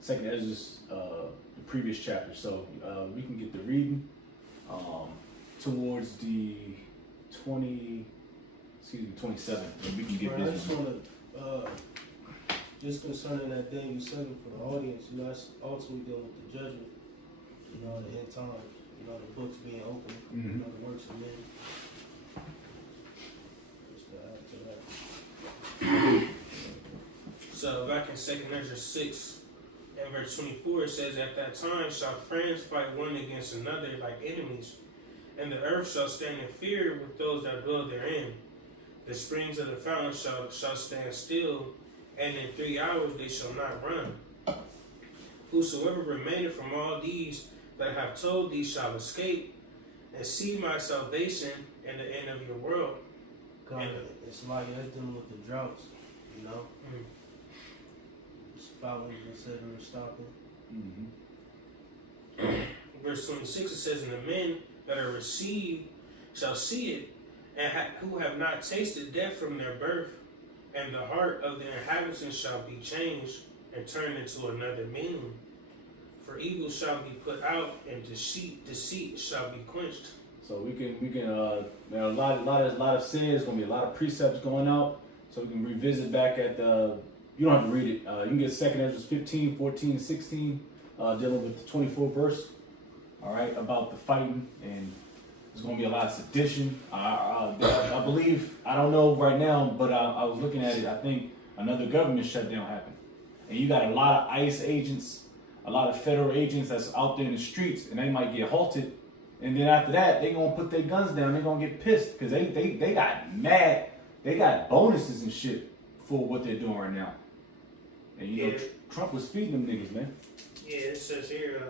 Second Ezra's, the previous chapter. So we can get the reading towards the 27th, and we can get Bro, I this just one. want to, just concerning that Daniel 7 for the audience, that's ultimately dealing with the judgment, the end times, the books being open, Mhm. the works of men. Just to add to that. So back in 2 Ezra 6 and verse 24, it says, "At that time shall friends fight one against another like enemies, and the earth shall stand in fear with those that dwell therein. The springs of the fountain shall stand still, and in 3 hours they shall not run. Whosoever remaineth from all these that I have told thee shall escape, and see my salvation and the end of your world." God, it's like that's dealing with the droughts, It's following, etc., stopping. Verse 26, it says, "And the men that are received shall see it, and who have not tasted death from their birth, and the heart of the inhabitants shall be changed and turned into another meaning. For evil shall be put out, and deceit shall be quenched." So we can there are a lot of sins, gonna be a lot of precepts going out. So we can revisit back at the, you don't have to read it. You can get 2 Ezra 15, 14, and 16, dealing with the 24th verse. All right, about the fighting, and there's gonna be a lot of sedition. I believe, I don't know right now, but I was looking at it. I think another government shutdown happened, and you got a lot of ICE agents, a lot of federal agents that's out there in the streets, and they might get halted. And then after that, they gonna put their guns down. They gonna get pissed because they got mad. They got bonuses and shit for what they're doing right now. And Trump was feeding them niggas, man. Yeah, it says here,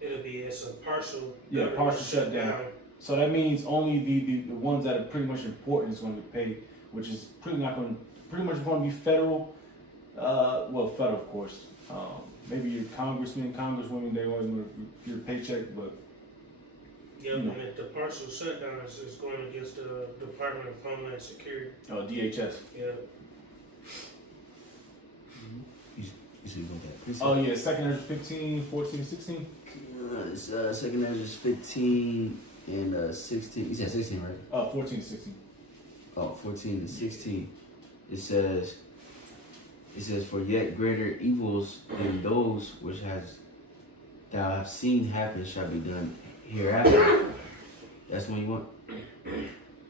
it's a partial shutdown. So that means only the ones that are pretty much important is going to get paid, which is pretty much going to be federal. Federal of course. Maybe your congressmen, congresswomen, they always want to get a paycheck, but. And the partial shutdown is going against the Department of Homeland Security. DHS. Yeah. You see what that? Oh yeah, 2 Ezra 15, 14, 16. It's 2 Ezra 15 and 16. You said 16, right? 14 to 16. 14 and 16. It says, "For yet greater evils than those which thou have seen happen shall be done hereafter." That's when you want.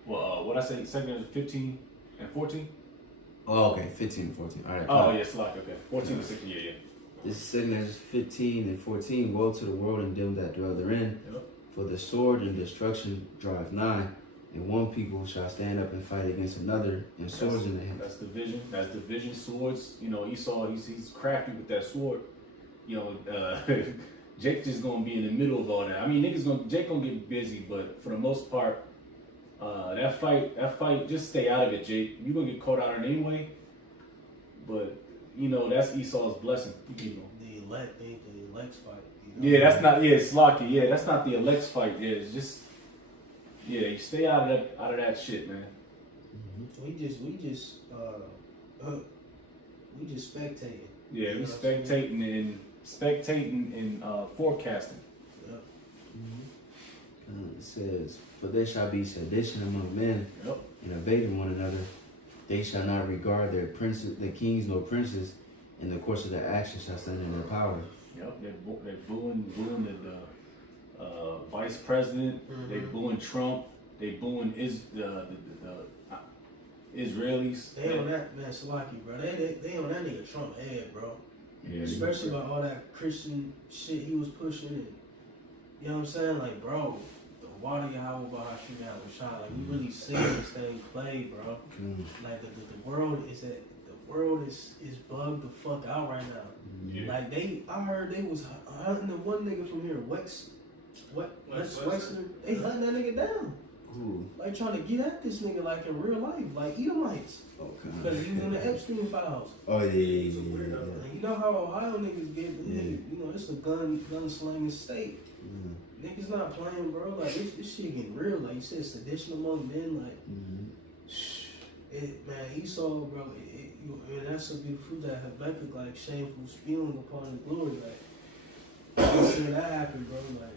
Well, what I say, 2 Ezra 15 and 14. Oh, okay, 15 and 14. All right. Oh yes, like okay, 14 to 16. Yeah. This is 2 Ezra 15 and 14. "Woe to the world and them that dwell therein, Yep. for the sword and destruction draweth nigh, and one people shall stand up and fight against another, and swords in the hand." That's division. That's division swords. Esau, he's crafty with that sword. Jake just gonna be in the middle of all that. I mean, Jake gonna get busy, but for the most part, that fight, just stay out of it, Jake. You gonna get caught out in it anyway. But that's Esau's blessing. The elect ain't the elect's fight. Yeah, that's not. Yeah, it's lucky. Yeah, that's not the elect's fight. Yeah, it's just. Yeah, you stay out of that shit, man. We just spectating. Yeah, we spectating and forecasting. Yep. It says, "For there shall be sedition among men, Yep. and evading one another. They shall not regard their princes, the kings nor princes, and the course of their action shall stand in their power." Yep. They're booing the vice president. Mhm. They booing Trump. They booing the Israelis. They on that man, Salaki, bro. They on that nigga Trump head, bro. Yeah. Especially about all that Christian shit he was pushing. And, you know what I'm saying? Like, bro, the water Yahweh Bahashim Shine. Like, we really seeing this thing play, bro. Like, the world is bugged the fuck out right now. Yeah. Like, I heard they was hunting the one nigga from here, Wexler. They hunting that nigga down. Who? Like trying to get at this nigga like in real life, like Edomites. Okay. Because he was in the Epstein files. Oh yeah. And you know how Ohio niggas get, you know, it's a gun-slinging state. Niggas not playing, bro. Like, this shit getting real. Like you said, sedition among men. Like, man, Esau, bro. And that's a beautiful fruit that Habakkuk, like, shameful spewing upon his glory. Like, you see that happen, bro. Like,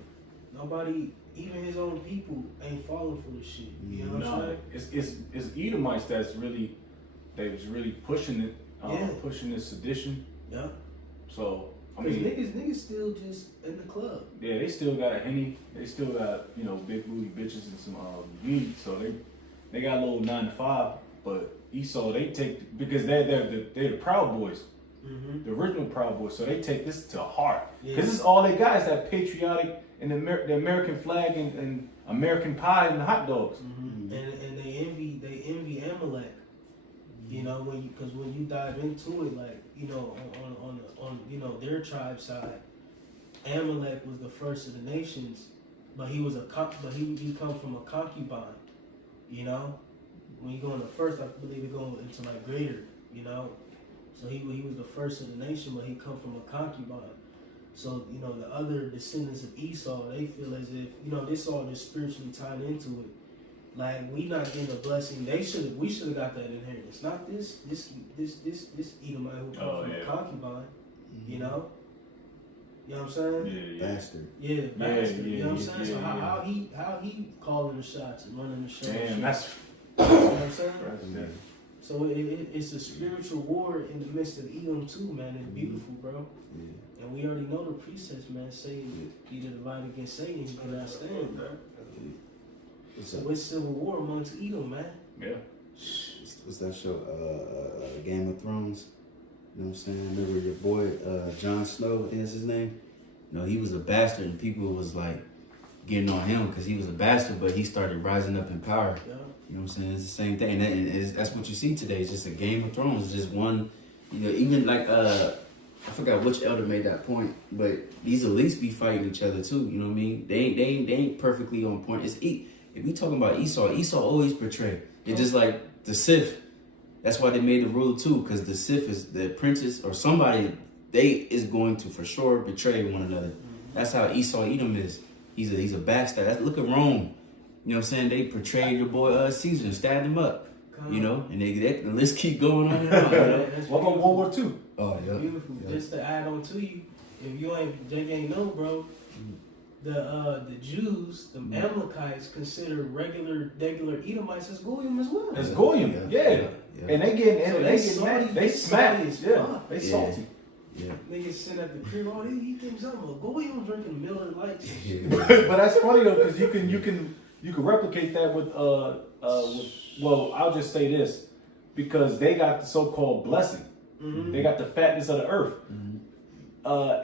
nobody, even his own people, ain't falling for this shit. You know what I'm saying? It's Edomites that's really pushing it, pushing this sedition. Yeah. So I Cause mean, niggas still just in the club. yeah, they still got a Henny. They still got, you know, big booty bitches and some weed. So they got a little 9 to 5. But Esau, they take, because they're the Proud Boys, the original Proud Boys. So they take this to heart. Because this is all they got is that patriotic and the American flag and American pie and the hot dogs. And they envy Amalek. You know, because when you dive into it, like, you know, on you know, their tribe side, Amalek was the first of the nations, but he was he come from a concubine. You know, when you go into first, I believe it go into like greater. You know, so he was the first of the nation, but he come from a concubine. So, you know, the other descendants of Esau, they feel as if, you know, this all just spiritually tied into it. Like, we not getting a blessing. We should have got that inheritance. Not this Edomite who come from a concubine. You know? You know what I'm saying? Yeah. Bastard. Yeah, bastard. You know what I'm saying? So Yeah. how he calling the shots and running the show? Damn, that's you know what I'm saying? right. So it's a spiritual war in the midst of Edom too, man. It's beautiful, bro. Yeah. And we already know the precepts, man. Satan, either divide against Satan, he cannot stand, bro. So it's civil war amongst Edom, man. Yeah. What's that show? Game of Thrones. You know what I'm saying? Remember your boy Jon Snow? I think that's his name. You know, he was a bastard, and people was like getting on him because he was a bastard, but he started rising up in power. Yeah. You know what I'm saying? It's the same thing, and that's what you see today. It's just a Game of Thrones. It's just one. You know, even like I forgot which elder made that point, but these elites be fighting each other too. You know what I mean? They ain't perfectly on point. If we talking about Esau always betray. It's just like the Sith. That's why they made the rule too, because the Sith is the apprentice or somebody. They is going to for sure betray one another. That's how Esau Edom is. He's a bastard. Look at Rome. You know what I'm saying? They portrayed your boy Caesar and stabbed him up. You know, and the list keep going on and on. You know? What about World War II? Oh yeah. Beautiful. Yeah. Just to add on to you, if you ain't know, bro, the Jews, the Amalekites, consider regular Edomites as Goyim as well. It's Goyim, yeah. And they get mad. They smack. Yeah, they salty. Yeah. Niggas sitting at the crib, he thinks I'm a Goyim drinking Miller Lights. But that's funny though, because you can replicate that with well, I'll just say this, because they got the so-called blessing. They got the fatness of the earth.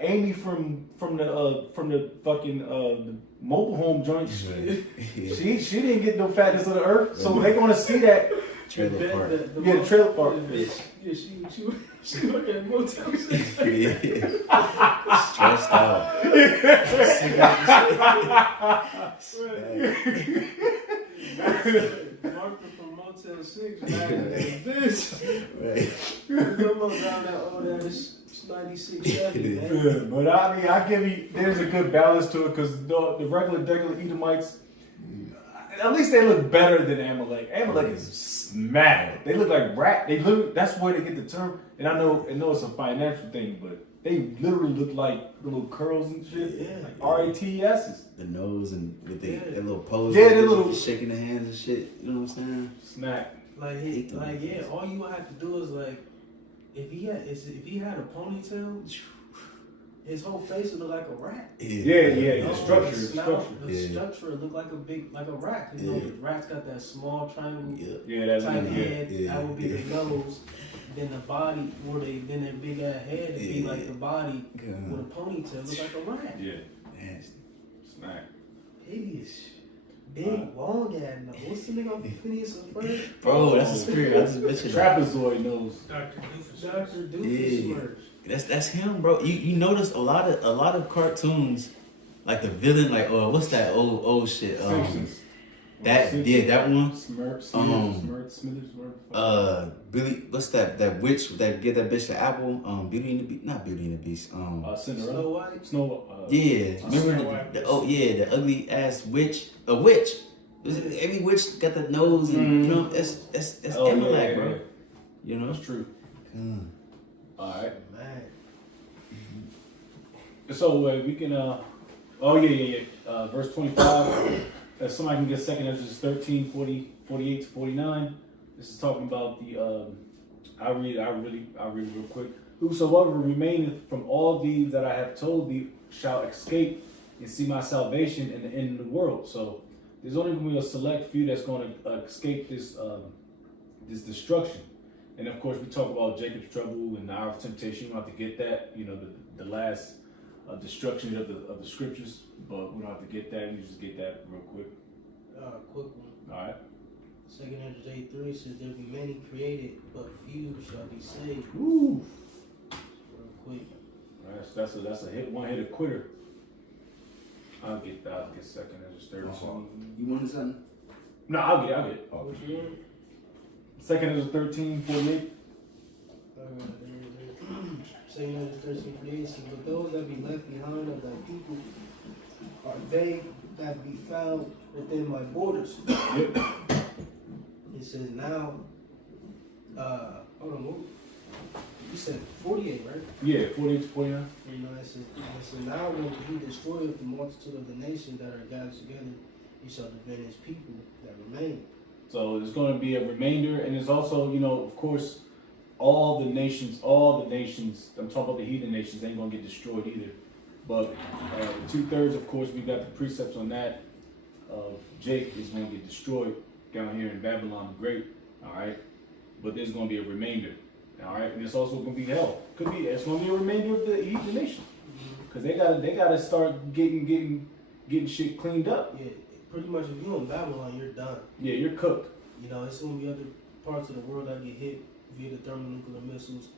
Amy from the fucking the mobile home joint, she didn't get no fatness of the earth, so they gonna see that trailer park. The trailer park. Yeah, she worked at Motel 6. Stressed out. Martha from Motel 6, this. Right. Almost down that old ass 96 Chevy, man. Yeah, but I mean, I give you, there's a good balance to it, because the regular Edomites, at least they look better than Amalek. Amalek is smack. They look like rat. That's where they get the term. And I know it's a financial thing, but they literally look like the little curls and shit. Yeah. Like RATSs. The nose and with their little pose. Yeah, their little shaking the hands and shit. You know what I'm saying? Snack. All you have to do is like, if he had a ponytail, his whole face would look like a rat. Yeah. The structure. The structure look like a rat. You know, the rat's got that small triangle That's type head. That would be the nose. Then the body, then that big ass head would be like the body with a ponytail, look like a rat. Yeah. Nasty. Snack. Hideous. Big, long ass nose. What's the nigga on Phineas and Ferb? Bro, that's a spirit. I just mentioned that. Trapezoid nose. Dr. Doofus. That's him, bro. You notice a lot of cartoons, like the villain, like what's that old shit? Simpsons. That one. Smithers, whatever. Billy, what's that witch that get that bitch the apple? Beauty and the Beast, not Beauty and the Beast. Cinderella. Snow White. Yeah, remember Snow White. the ugly ass witch, a witch. Every witch got the nose, and you know that's Amalek, bro. Yeah. You know, That's true. All right. Man. So we can. Verse 25. If somebody can get second, that's just 13, 48 to 49. This is talking about the. I'll read real quick. Whosoever remaineth from all these that I have told thee shall escape and see my salvation and the end of the world. So there's only going to be a select few that's going to escape this destruction. And of course, we talk about Jacob's trouble and the hour of temptation. You don't have to get that. You know, the last destruction of the scriptures, but we don't have to get that. You just get that real quick. Quick one. All right. 2 Corinthians 8:3 says there be many created, but few shall be saved. Woo. Real quick. That's a hit. One hitter quitter. I'll get second. That's just 13. you wanted something? No, I'll get it. Oh, what you want? Second is 13, 48. Saying that 13:48 says, but those that be left behind of thy people are they that be found within my borders. Yep. It says now, hold on, what? You said 48, right? Yeah, 48 to 49. You know, it says now when he destroyeth the multitude of the nations that are gathered together, he shall defend his people that remain. So there's going to be a remainder, and there's also, of course, all the nations, I'm talking about the heathen nations, ain't going to get destroyed either. But the 2/3, of course, we got the precepts on that. Jake is going to get destroyed down here in Babylon the Great, all right? But there's going to be a remainder, all right? And it's also going to be hell. It's going to be a remainder of the heathen nation. Because they gotta start getting shit cleaned up. Yeah, pretty much if you're in Babylon, you're done. Yeah, you're cooked. It's going to be other parts of the world that get hit via the thermonuclear missiles.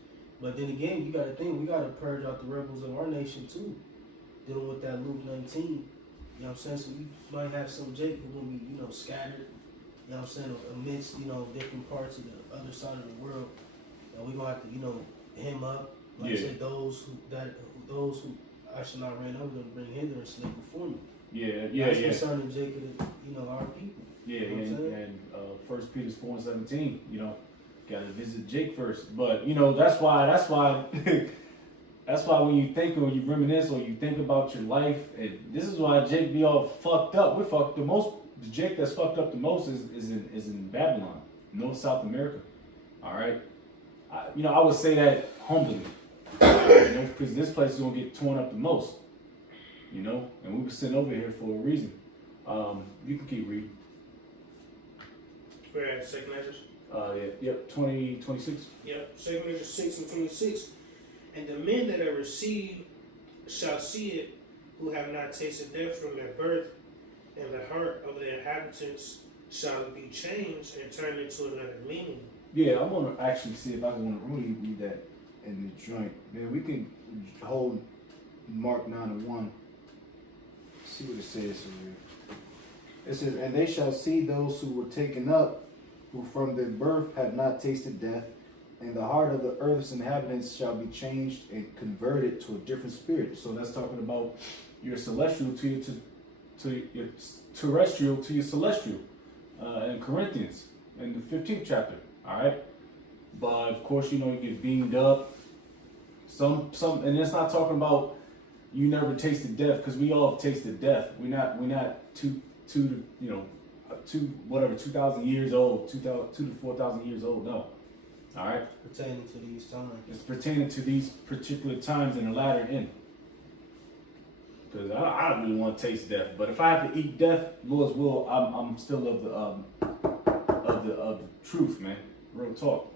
But then again, you got to think, we got to purge out the rebels of our nation too. Dealing with that Luke 19. You know what I'm saying? So we might have some Jake who will be, scattered, you know what I'm saying, amidst, different parts of the other side of the world. And we're going to have to, hem up. Like I said, those who I should not reign over them bring hither and slay before me. That's concerning Jacob and, our people. Yeah, and 1 Peter 4:17, gotta visit Jake first. But that's why that's why when you think or you reminisce or you think about your life, this is why Jake be all fucked up. We're fucked the most. The Jake that's fucked up the most is in Babylon, North South America. All right, I would say that humbly, because this place is gonna get torn up the most. And we were sitting over here for a reason. You can keep reading. We're at 2 Measures. Yep, 26. Yep, 2 Measures 6 and 26. And the men that are received shall see it, who have not tasted death from their birth, and the heart of the inhabitants shall be changed and turned into another meaning. Yeah, I want to actually see if I want to really read that in the joint. Man, we can hold Mark 9:1. See what it says here. It says, and they shall see those who were taken up, who from their birth had not tasted death, and the heart of the earth's inhabitants shall be changed and converted to a different spirit. So that's talking about your celestial to your terrestrial to your celestial in Corinthians in the 15th chapter. All right, but of course you get beamed up. Some, and it's not talking about you never tasted death, because we all have tasted death. We're not 2,000 years old, 2,000 to 4,000 years old. No. All right. Pertaining to these times. It's pertaining to these particular times in the latter end. Because I don't really want to taste death, but if I have to eat death, Lord's will, I'm still of the truth, man. Real talk.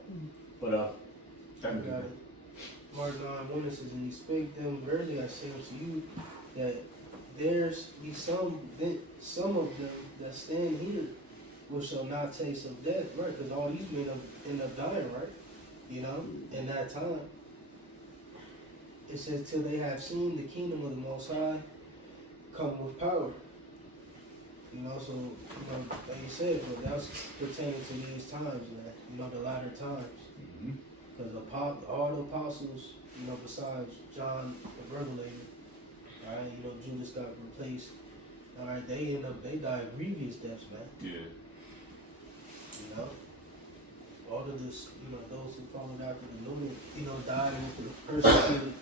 But Got it. Mark 9:1 says, and he spake them, verily I say unto you, that there's be some of them that stand here which shall not taste of death, right? Because all these men end up dying, right? In that time. It says, till they have seen the kingdom of the Most High come with power. You know, so like you said, but that's pertaining to these times, man. You know, the latter times. Because all the apostles, you know, besides John the Revelator, all right, you know, Judas got replaced. All right, they died grievous deaths, man. Yeah. You know, all of this, you know, those who followed after the Lord, you know, died with the persecuted.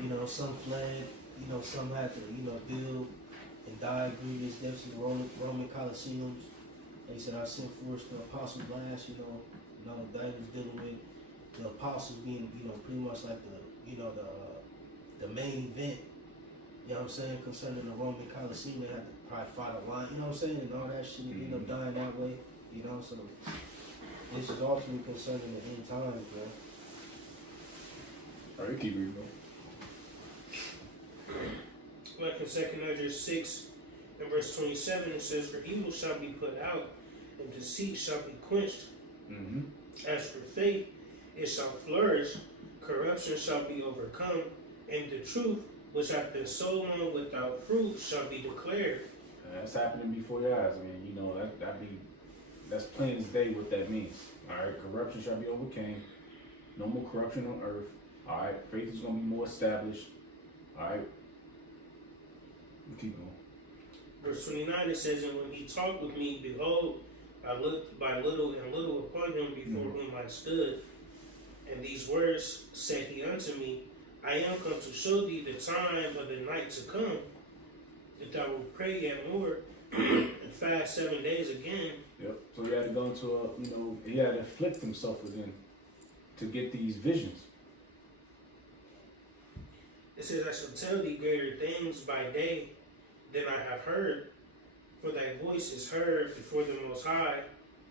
You know, some fled. You know, some had to, you know, deal and died grievous deaths in the Roman Colosseums. They said, I sent forth the apostle blast. You know, that was dealing with the apostles being, you know, pretty much like the main event. You know what I'm saying? Concerning the Roman Colosseum, they had to probably fight a line. You know what I'm saying? And all that shit ended up dying that way. You know, so this is ultimately concerning the end times, man. All right, keep reading. Like in 2 Ezra 6 and verse 27, it says, "For evil shall be put out, and deceit shall be quenched. Mm-hmm. As for faith, it shall flourish, corruption shall be overcome, and the truth, which hath been so long without fruit, shall be declared." That's happening before your eyes. I mean, you know, that's plain as day what that means. All right, corruption shall be overcame. No more corruption on earth. All right, faith is going to be more established. All right, keep going. Verse 29, it says, "And when he talked with me, behold, I looked by little and little upon him before whom I stood. And these words said he unto me, I am come to show thee the time of the night to come, that thou wilt pray yet more, and fast 7 days again." Yep. So he had to go into he had to afflict himself within to get these visions. It says, "I shall tell thee greater things by day than I have heard, for thy voice is heard before the Most High.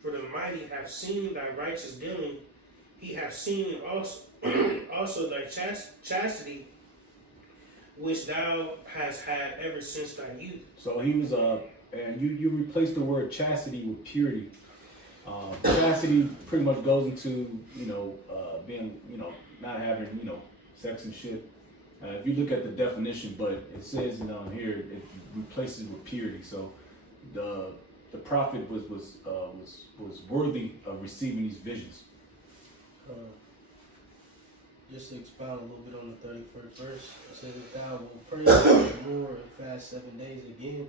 For the mighty have seen thy righteous dealing. He hath seen also thy chastity, which thou hast had ever since thy youth." So he was and you replace the word chastity with purity. Chastity pretty much goes into being not having sex and shit. If you look at the definition, but it says here it replaces with purity. So the prophet was worthy of receiving these visions. Just to expound a little bit on the 31st verse, it says, "If thou wilt pray more and fast 7 days again,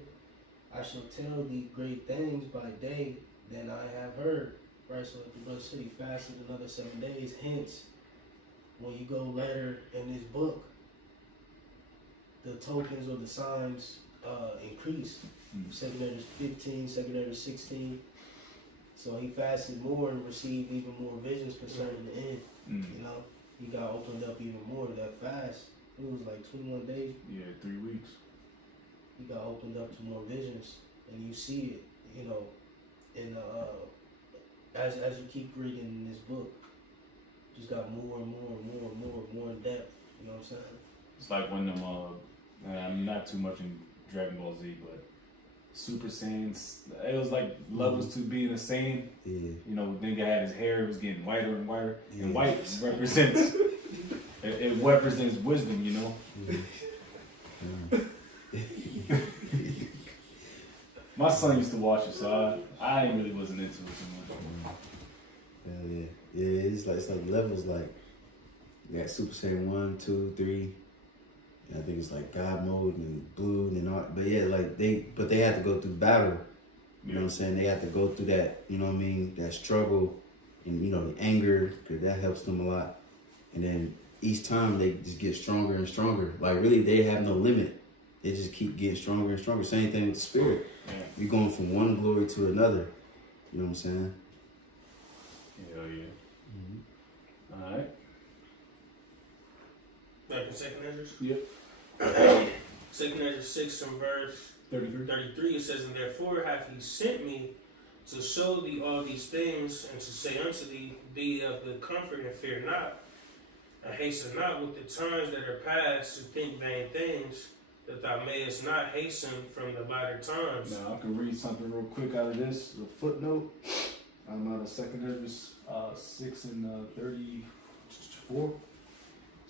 I shall tell thee great things by day than I have heard." Right, so if the brother said he fasted another 7 days, hence, when you go later in this book, the tokens or the signs increased. 2 Ezra 15, 2 Ezra 16. So he fasted more and received even more visions concerning the end. You know, he got opened up even more. That fast, it was like 21 days. Yeah, 3 weeks. He got opened up to more visions, and you see it, and as you keep reading in this book, just got more and more and more and more and more in depth. You know what I'm saying? It's like when them I'm not too much in Dragon Ball Z, but Super Saiyans, it was like levels to being a Saiyan. Yeah. Nigga had his hair, it was getting whiter and whiter. Yeah. And white represents it represents wisdom, My son used to watch it, so I ain't really wasn't into it too much. Yeah. It's like levels. Like you got Super Saiyan 1, 2, 3. And I think it's like God mode and blue and all. But yeah, they had to go through battle. You know what I'm saying? They have to go through that. You know what I mean? That struggle and the anger, because that helps them a lot. And then each time they just get stronger and stronger. Like really, they have no limit. They just keep getting stronger and stronger. Same thing with the spirit. Yeah. You're going from one glory to another. You know what I'm saying? Hell yeah. All right. Back in 2 Ezra? Yep. 2 Ezra 6 and verse 33, it says, "And therefore hath he sent me to show thee all these things, and to say unto thee, be of good comfort and fear not, and hasten not with the times that are past to think vain things, that thou mayest not hasten from the latter times." Now I can read something real quick out of this. A footnote. I'm out of 2 Ezra 6 and 34.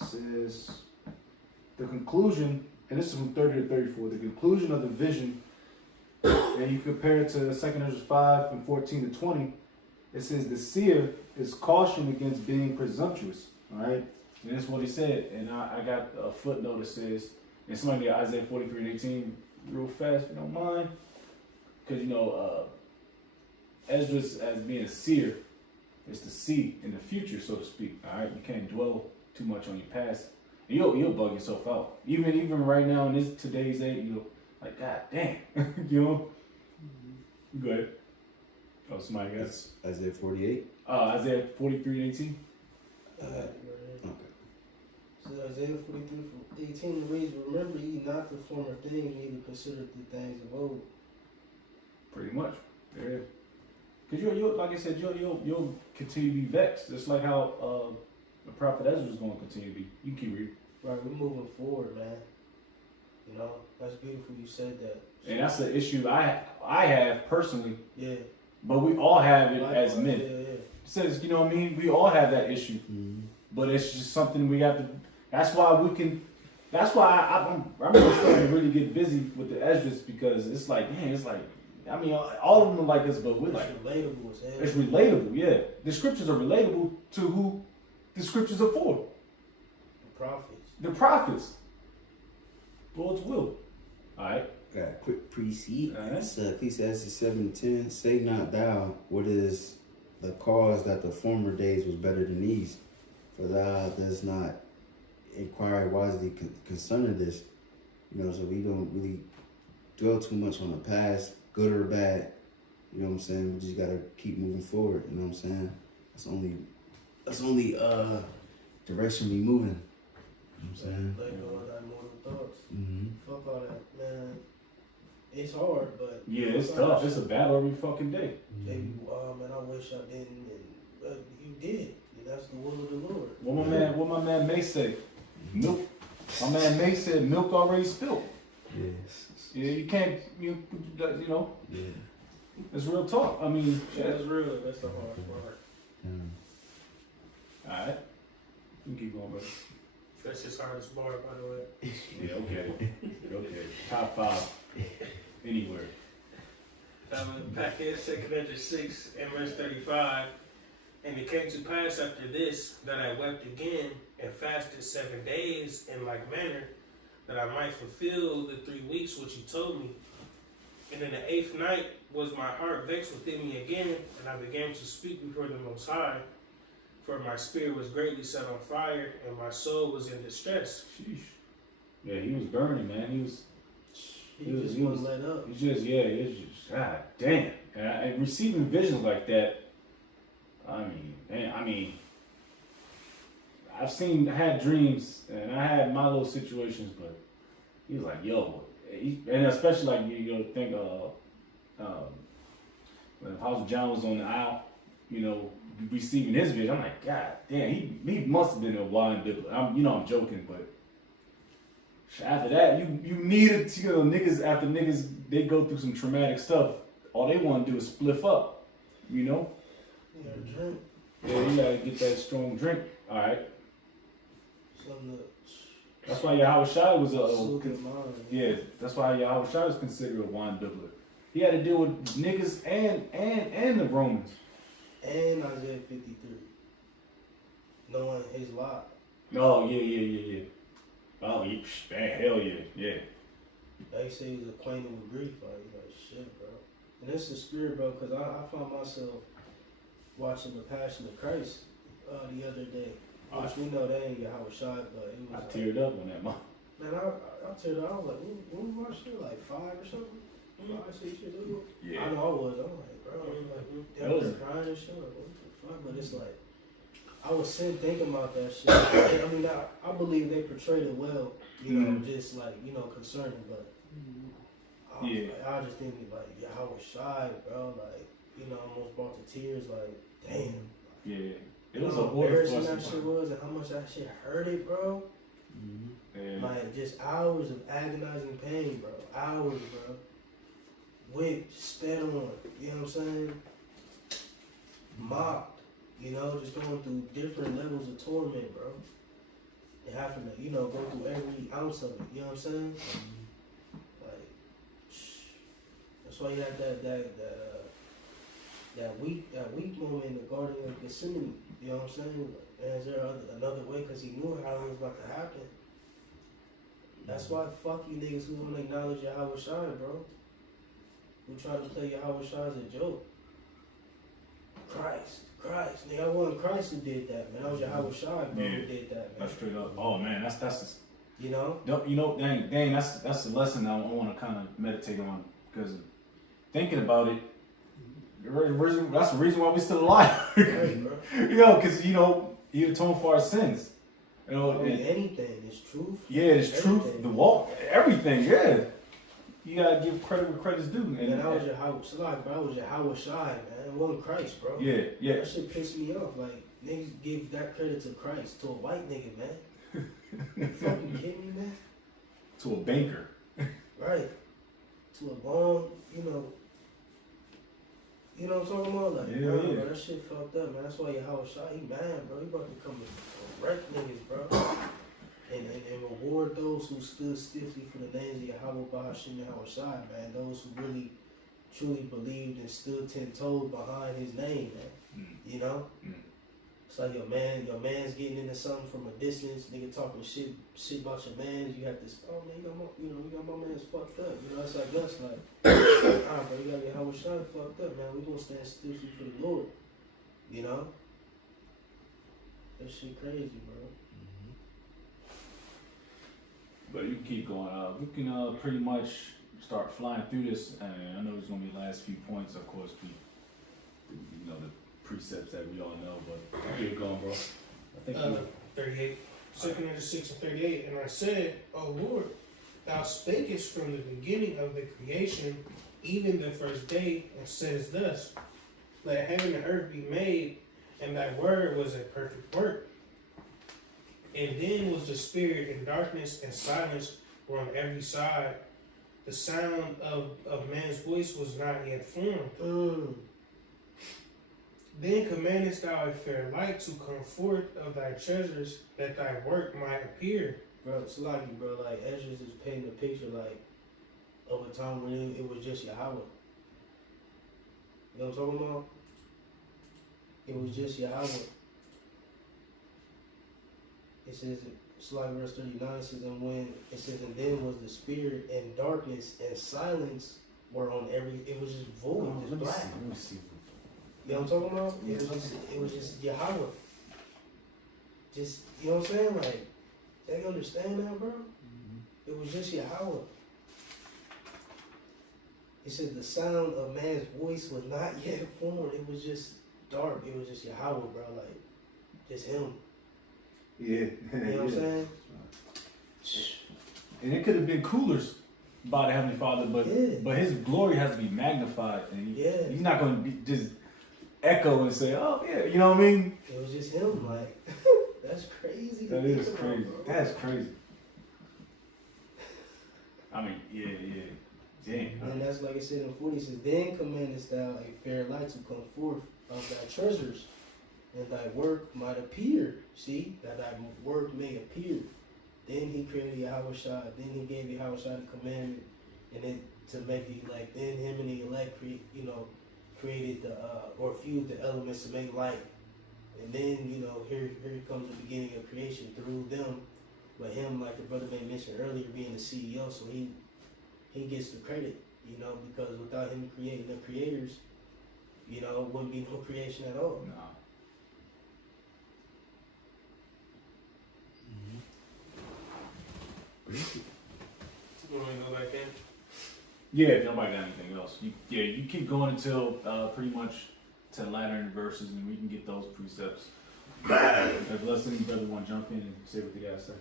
Says the conclusion, and this is from 30 to 34. The conclusion of the vision and you compare it to 2 Ezra 5 and 14 to 20, it says the seer is cautioned against being presumptuous. All right, and that's what he said. And I got a footnote that says, and somebody get Isaiah 43 and 18 real fast, if you don't mind, because Ezra's as being a seer is to see in the future, so to speak. All right, you can't dwell too much on your past. You'll bug yourself out. Even right now in this today's age, you'll like, God damn, you know. Go ahead. Oh, somebody else. Isaiah 48. Isaiah 43 and 18. Okay. So Isaiah 43:18 reads, "Remember ye not the former things, neither consider the things of old." Pretty much. Yeah. Cause you'll like I said, you'll continue to be vexed, just like how the prophet Ezra is going to continue to be. You can keep reading. Right, we're moving forward, man. You know, that's beautiful. You said that. And that's an issue I have personally. Yeah. But we all have it Likewise, as men. Yeah. It says, you know what I mean? We all have that issue. Mm-hmm. But it's just something we have to. That's why I'm really starting to really get busy with the Esdras, because it's like, man, it's like, I mean, all of them are like us, but we're It's like, relatable as hell. it's relatable, yeah. The scriptures are relatable to who the scriptures are for. The prophets. The prophets. Lord's will. Alright. Got a quick precede. Alright. It's Ecclesiastes 7:10. Say not thou, what is the cause that the former days was better than these? For thou does not inquire wisely concerning this. You know, so we don't really dwell too much on the past, good or bad. You know what I'm saying? We just gotta keep moving forward. You know what I'm saying? That's only direction we moving. You know what I'm saying? Let go of thy mortal thoughts. Mm-hmm. Fuck all that, man. It's hard, but Yeah, it's tough. It's a battle every fucking day. Maybe, man, I wish I didn't, but you did. And that's the will of the Lord. What my man May say? Milk. My man May said milk already spilled. Yes. Yeah, you can't. You know. Yeah. It's real talk. I mean, That's real. That's the hard part. Yeah. all right. You keep going, brother. That's his hardest bar, by the way. Yeah, okay. Okay. Top 5 anywhere. Back in 2 Ezra 6 and verse 35. And it came to pass after this that I wept again and fasted 7 days in like manner, that I might fulfill the 3 weeks which he told me. And in the 8th night was my heart vexed within me again, and I began to speak before the Most High. For my spirit was greatly set on fire, and my soul was in distress. Sheesh. Yeah, he was burning, man. He He was- wouldn't let up. It's just, God damn. And receiving visions like that, I mean, I had dreams, and I had my little situations, but he was like, yo, and especially like, you think, when Apostle John was on the aisle, you know, receiving his vision, I'm like, God damn, he must have been a blind biblical. I'm joking, but after that, you needed to, niggas, after niggas, they go through some traumatic stuff, all they want to do is spliff up, you know? You gotta drink. Yeah, you gotta get that strong drink, alright? Something That's why Yahweh Shai was to soothe your mind. yeah, that's why Yahweh Shai was considered a wine bibbler. He had to deal with niggas and the Romans. And Isaiah 53. Knowing his lot. Oh, yeah. Oh, man, hell yeah. They say he's acquainted with grief. Like shit, bro. And that's the spirit, bro, because I found myself watching The Passion of Christ the other day. Which we know they ain't Yahweh Shai, but it was I teared up on that, man. Man, I teared up. I was like, when we watched it, like 5 or something? 5, 6 years ago? Yeah. I know I was. I'm like, bro, That I was- was crying and shit. Like, what the fuck? But it's like, I was sitting thinking about that shit. And I mean, I believe they portrayed it well, you know, just like, concerning, but I was like, I just think like, yeah, I was shy, bro. Like, almost brought to tears. Like, damn. Yeah. It You was know a how order embarrassing for that shit was, and how much that shit hurted, bro. Yeah. Like, just hours of agonizing pain, bro. Hours, bro. Whipped, spat on, you know what I'm saying? Mocked, just going through different levels of torment, bro. And having to, go through every ounce of it, you know what I'm saying? Like, that's That's why he had that weak moment in the Garden of Gethsemane. You know what I'm saying? And is there another way? Because he knew how it was about to happen. That's why fuck you niggas who don't acknowledge Yahweh Shai, bro. Who try to play Yahweh Shai as a joke. Christ. Nigga, I wasn't Christ who did that, man. That was Yahweh Shai, bro, who did that, man. That's straight up. Oh man, that's you know? Dang, that's a lesson I want to kind of meditate on, because thinking about it, that's the reason why we still alive. Right, bro. Because he atoned for our sins. Anything, it's truth. Yeah, it's truth. The walk, everything. Yeah, you gotta give credit where credit's due. And that was Yahweh Shai, bro. That was Yahweh Shai, man. It wasn't Christ, bro. Yeah. That shit pissed me off. Like, niggas give that credit to Christ, to a white nigga, man. You fucking kidding me, man? To a banker. Right. To a long, you know what I'm talking about? Like, Yeah. bro, that shit fucked up, man. That's why Yahweh Shai, he mad, bro. He about to come and wreck niggas, bro. And reward those who stood stiffly for the names of Yahweh Bahashim Yahweh Shai, man. Those who really, truly believed and stood 10 toes behind his name, man. You know? It's like your man's getting into something from a distance, nigga talking shit about your mans. You have this, oh man, you got my man's fucked up. You know, it's like us, like, bro, you gotta get Howard Shine fucked up, man. We gonna stand still for the Lord. You know? That shit crazy, bro. But you can keep going. We can pretty much start flying through this. And I know there's gonna be the last few points, of course. The precepts that we all know, but keep going, bro. I think 38. 2 6 and 38. And I said, O Lord, thou spakest from the beginning of the creation, even the first day, and says thus, let heaven and earth be made, and thy word was a perfect work. And then was the spirit, and darkness and silence were on every side. The sound of man's voice was not yet formed. Then commandest thou a fair light to come forth of thy treasures, that thy work might appear. Bro, it's like, bro, like Ezra's is painting a picture like of a time when it was just Yahweh. You know what I'm talking about? It was just Yahweh. It says, it's like verse 39, it says, and then was the spirit, and darkness and silence were on every, it was just void, just black. Let me see. You know what I'm talking about? It was just Yahweh. Just, you know what I'm saying? Like, they understand that, bro? It was just Yahweh. It said the sound of man's voice was not yet formed. It was just dark. It was just Yahweh, bro. Like, just him. Yeah. You know what I'm saying? And it could have been cooler by the Heavenly Father, but His glory has to be magnified, and He's not going to be just echo and say, "Oh yeah," you know what I mean? It was just him. Like, that's crazy. That is crazy. That's crazy. I mean, yeah. Dang. And that's like it said in 40. It says, then commandest thou a fair light to come forth of thy treasures, and thy work might appear. See, that thy work may appear. Then he created Yahweh Shai. Then he gave Yahweh Shai the commandment, and then to make the elect. Then him and the elect created the or fused the elements to make light. And then here comes the beginning of creation through them. But him, like the brother may mention earlier, being the CEO, so he gets the credit, because without him creating the creators, it wouldn't be no creation at all. No. You want to go back in? Yeah, if nobody got anything else. You keep going until pretty much to the latter end verses, and we can get those precepts. Unless any brother want to jump in and say what they got to say.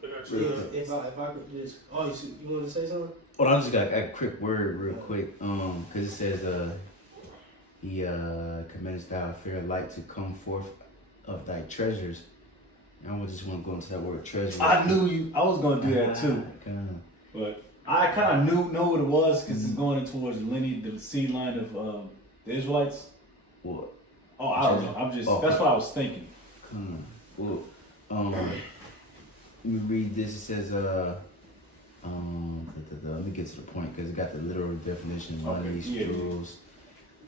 If I could just, you want to say something? Well, I just got a quick word real quick, because it says, he commends thou a fair light to come forth of thy treasures. And I just want to go into that word treasure. I knew I was going to do that too. But I kind of know what it was, because it's going towards the lineage, the seed line of the Israelites. What? Oh, I don't know. That's what I was thinking. Well, let me read this. It says, Let me get to the point because it got the literal definition. One Okay, of these yeah. jewels,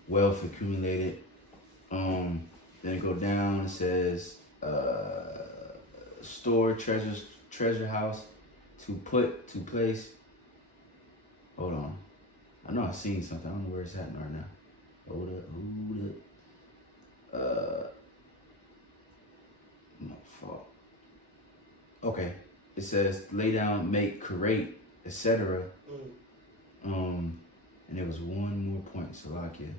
wealth accumulated. Then it go down. It says store treasure house to place. Hold on. I know I've seen something. I don't know where it's at right now. Hold up. No fault. Okay. It says lay down, make, create, etc. And there was one more point, Salakia.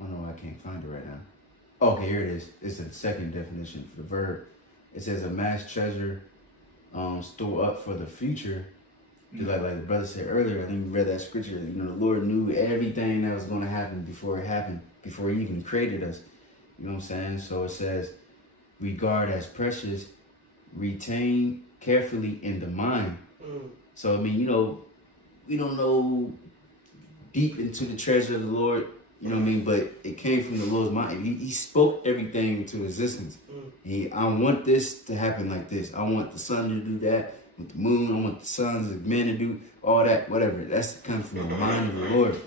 I don't know why I can't find it right now. Okay, here it is. It's the second definition for the verb. It says amass treasure, store up for the future. Like the brother said earlier, I think we read that scripture. You know, the Lord knew everything that was going to happen before it happened, before He even created us. You know what I'm saying? So it says, regard as precious, retain carefully in the mind. So I mean, you know, we don't know deep into the treasure of the Lord. You know what I mean? But it came from the Lord's mind. He spoke everything into existence. I want this to happen like this. I want the sun to do that. With the moon, I want the sons of men to do all that, whatever. That's coming from the mind of the Lord.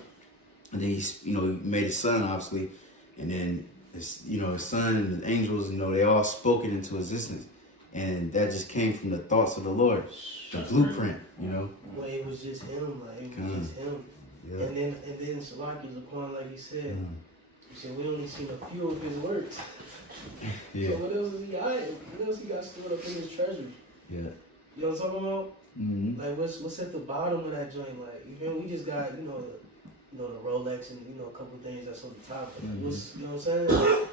And then He made His Son, obviously, and then His Son and the angels, they all spoke it into existence, and that just came from the thoughts of the Lord, the blueprint, Well, it was just Him, like it was just Him. Yeah. And then Salaki's upon, like he said, he said we only seen a few of His works. Yeah. So what else is He hiding? What else He got stored up in His treasures? Yeah. You know what I'm talking about? Mm-hmm. Like what's at the bottom of that joint? Like we just got the Rolex and a couple things that's on the top. But what's, you know what I'm saying?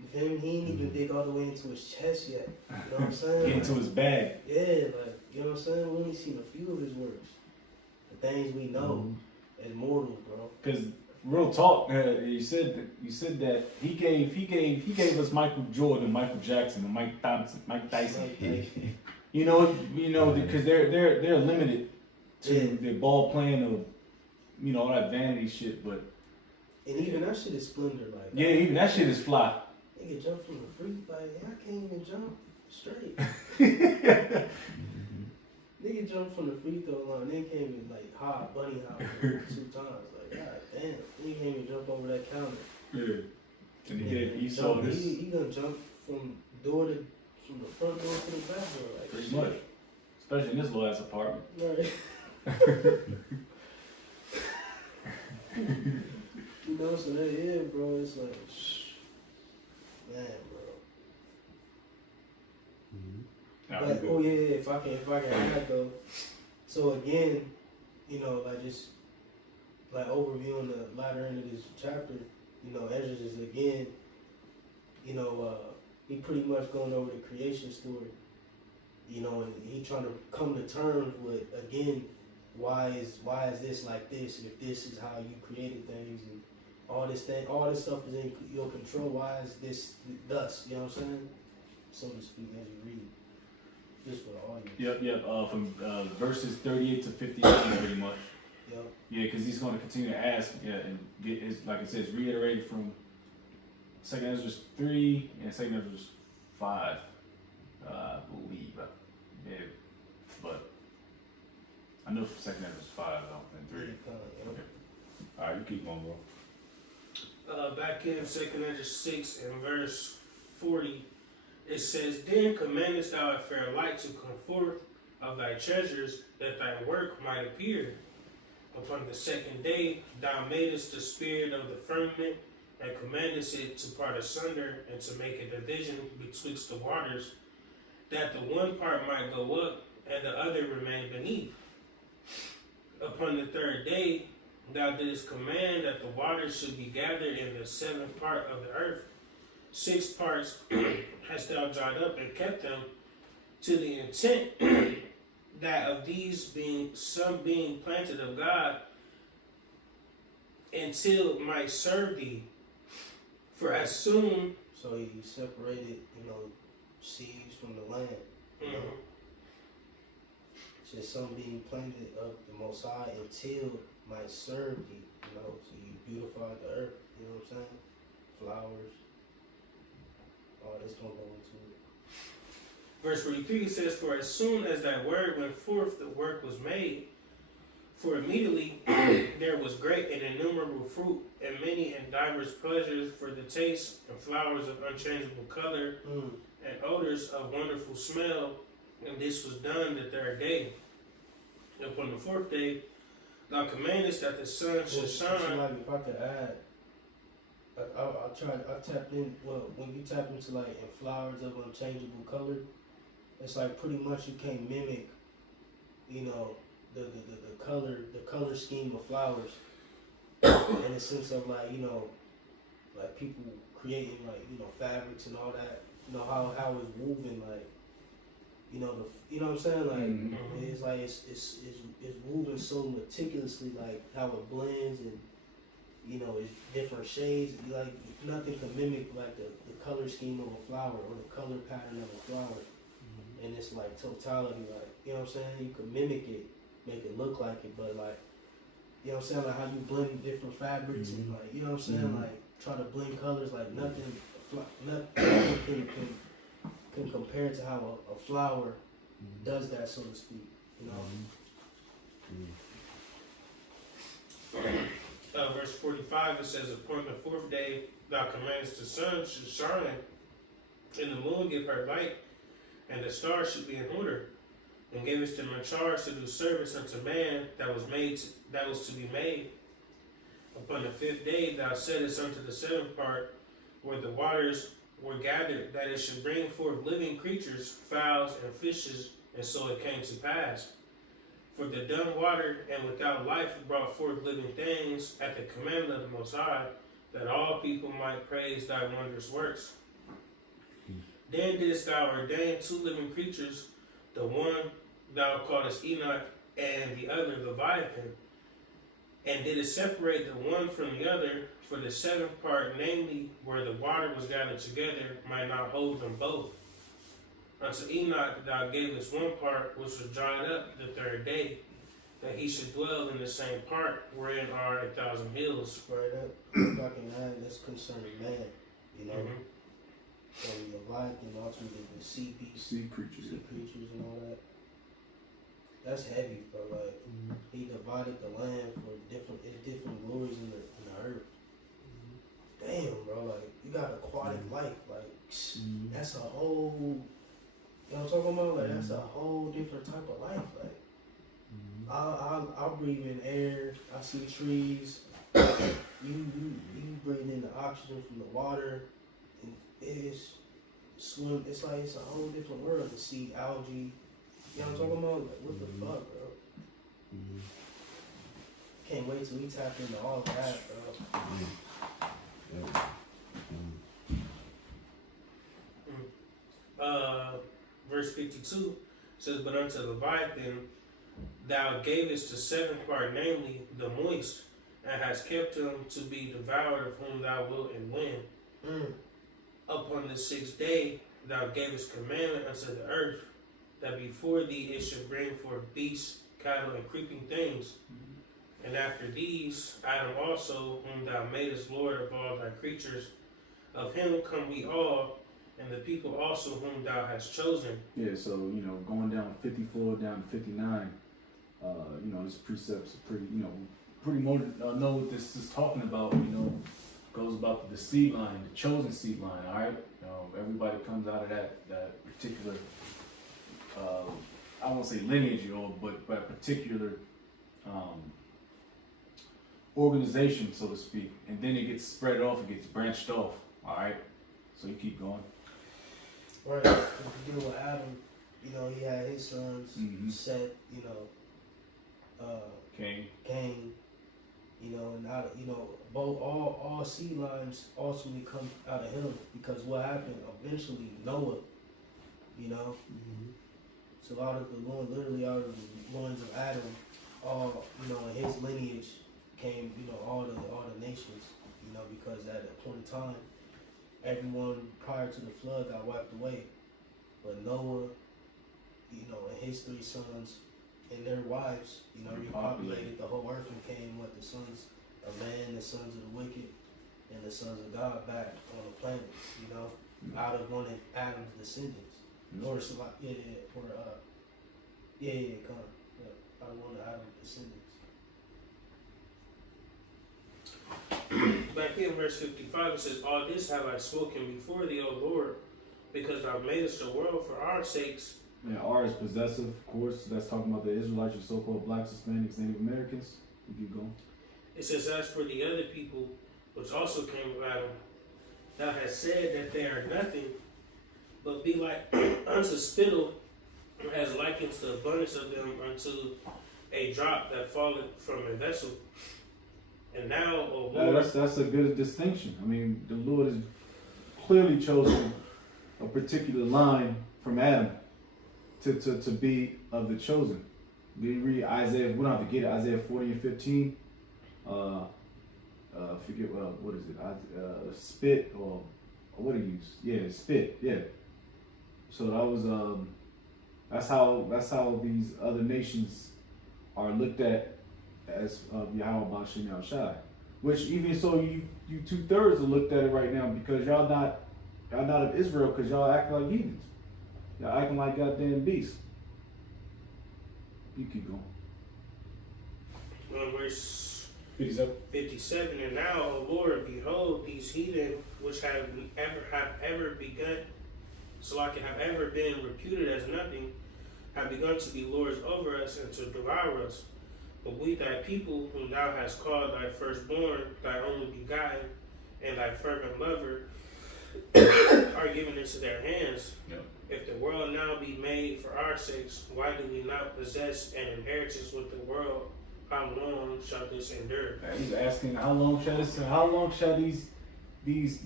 You feel me? He ain't even dig all the way into his chest yet. You know what I'm saying? Into his bag. Yeah, like you know what I'm saying? We only seen a few of His works. The things we know as mortals, bro. Because real talk, you said that he gave us Michael Jordan, Michael Jackson, and Mike Tyson. You know, because they're limited to their ball playing of, all that vanity shit. But and even that shit is splendor, like even that shit is fly. Nigga jump from the free, like I can't even jump straight. Nigga jump from the free throw line, they can't even bunny hop 2 times. Like god damn, he can't even jump over that counter. Yeah, and he saw this. He gonna jump from the front door to the back door, like pretty much. Especially in this little ass apartment. Right. So that bro, it's like, man, bro. But if I can add though. So again, just overviewing the latter end of this chapter, Ezra is again, he pretty much going over the creation story, and he trying to come to terms with, again, why is this like this, if this is how you created things, and all this stuff is in your control, why is this thus, you know what I'm saying? So to speak, as you read. Just for the audience. Yep. From verses 38 to 59, pretty much. Yep. Yeah, because he's going to continue to ask, and get his, like it says, reiterated from 2 Ezra 3 and 2 Ezra 5, I believe. Yeah, but I know 2 Ezra 5, I don't think 3. Okay. All right, you keep going, bro. Back in 2 Ezra 6 and verse 40. It says, then commandest thou a fair light to come forth of thy treasures, that thy work might appear. Upon the second day thou madest the spirit of the firmament, and commandest it to part asunder, and to make a division betwixt the waters, that the one part might go up, and the other remain beneath. Upon the third day thou didst command that the waters should be gathered in the seventh part of the earth. 6 parts hast thou dried up and kept them, to the intent that of these some being planted of God, until it might serve thee. For as soon so he separated, seeds from the land. Just some being planted of the Most High until might serve thee. So you beautified the earth. You know what I'm saying? Flowers. All this gonna go into it. Verse 43 says, "For as soon as that word went forth, the work was made. For immediately there was great and innumerable fruit, and many and diverse pleasures for the taste, and flowers of unchangeable color, and odors of wonderful smell. And this was done the third day. And upon the fourth day, thou commandest that the sun should shine." Like if I could add, I tapped in. Well, when you tap into like in flowers of unchangeable color, it's like pretty much you can't mimic, you know, the color scheme of flowers in the sense of like, you know, like people creating like, you know, fabrics and all that, you know, how it's woven, like, you know, you know what I'm saying, like it's like it's woven so meticulously, like how it blends, and you know, it's different shades, like nothing can mimic like the color scheme of a flower or the color pattern of a flower. And it's like totality, like, you know what I'm saying? You can mimic it, make it look like it, but like, you know what I'm saying? Like how you blend different fabrics and like, you know what I'm saying? Like try to blend colors, like nothing can compare to how a flower does that, so to speak, you know? Verse 45, it says, "Upon the fourth day, thou commandest the sun should shine, and the moon give her light, and the stars should be in order, and gavest them a charge to do service unto man that was to be made. Upon the fifth day, thou saidest unto the seventh part, where the waters were gathered, that it should bring forth living creatures, fowls and fishes, and so it came to pass. For the dumb water and without life brought forth living things at the commandment of the Most High, that all people might praise thy wondrous works. Then didst thou ordain two living creatures, the one thou callest Enoch, and the other Leviathan, and didst separate the one from the other, for the seventh part, namely, where the water was gathered together, might not hold them both. Unto Enoch thou gavest one part, which was dried up the third day, that he should dwell in the same part, wherein are 1,000 hills." Right up, if I can add, that's concerning man, you know? And Leviathan, ultimately the sea beasts, Sea creatures. and all that. That's heavy, bro. Like he divided the land for different glories in the earth. Damn, bro. Like you got aquatic life. Like that's a whole. You know what I'm talking about? Like that's a whole different type of life. Like I'll breathe in air. I see trees. You breathe in the oxygen from the water. It's swim. It's like it's a whole different world to see algae. You know what I'm talking about? Like what the fuck, bro? Can't wait till we tap into all of that, bro. Verse 52 says, "But unto Leviathan thou gavest the seventh part, namely the moist, and hast kept him to be devoured, of whom thou wilt and when. Upon the sixth day thou gavest commandment unto the earth, that before thee it should bring forth beasts, cattle, and creeping things. And after these, Adam also, whom thou madest Lord of all thy creatures, of him come we all, and the people also whom thou hast chosen." Yeah, so, you know, going down 54 down to 59, you know, this precept's pretty, you know, pretty more know what this is talking about, you know, goes about the seed line, the chosen seed line, all right? You know, everybody comes out of that particular, I won't say lineage, but particular organization, so to speak, and then it gets spread off, it gets branched off, all right? So you keep going. Right. If you deal with Adam, you know, he had his sons, Seth, you know, Cain, you know, and out of, you know, both all seed lines ultimately come out of him, because what happened eventually, Noah, you know, so out of the loin, literally out of the loins of Adam, all, you know, in his lineage came, you know, all the nations, you know, because at a point in time, everyone prior to the flood got wiped away, but Noah, you know, and his three sons and their wives, you know, repopulated the whole earth and came with the sons of man, the sons of the wicked, and the sons of God back on the planet, you know, out of one of Adam's descendants. Or Salak, or Con. Yeah, out of one of Adam's descendants. Back here in verse 55, it says, "All this have I spoken before thee, O Lord, because thou madest the world for our sakes." Yeah, R is possessive, of course. That's talking about the Israelites, your so-called blacks, Hispanics, Native Americans. We keep going. It says, "As for the other people, which also came of Adam, thou hast said that they are nothing, but be like unto spittle, as likens the abundance of them unto a drop that falleth from a vessel. And now, O Lord," That's a good distinction. I mean, the Lord has clearly chosen a particular line from Adam to be of the chosen. We read Isaiah, we don't have to get it, Isaiah 40 and 15. Forget what is it? Spit or what do you use? Yeah, spit. Yeah. So that was that's how these other nations are looked at as Yahweh Bashim Yahushai. Which even so, you 2/3 are looked at it right now because y'all not of Israel because y'all act like heathens. Y'all acting like goddamn beasts. You keep going. verse 57. 57, "And now, O Lord, behold, these heathen which have ever begun, so like have ever been reputed as nothing, have begun to be lords over us and to devour us. But we, thy people, whom thou hast called thy firstborn, thy only begotten, and thy fervent lover, are given into their hands. Yeah. If the world now be made for our sakes, why do we not possess an inheritance with the world? How long shall this endure?" He's asking how long shall these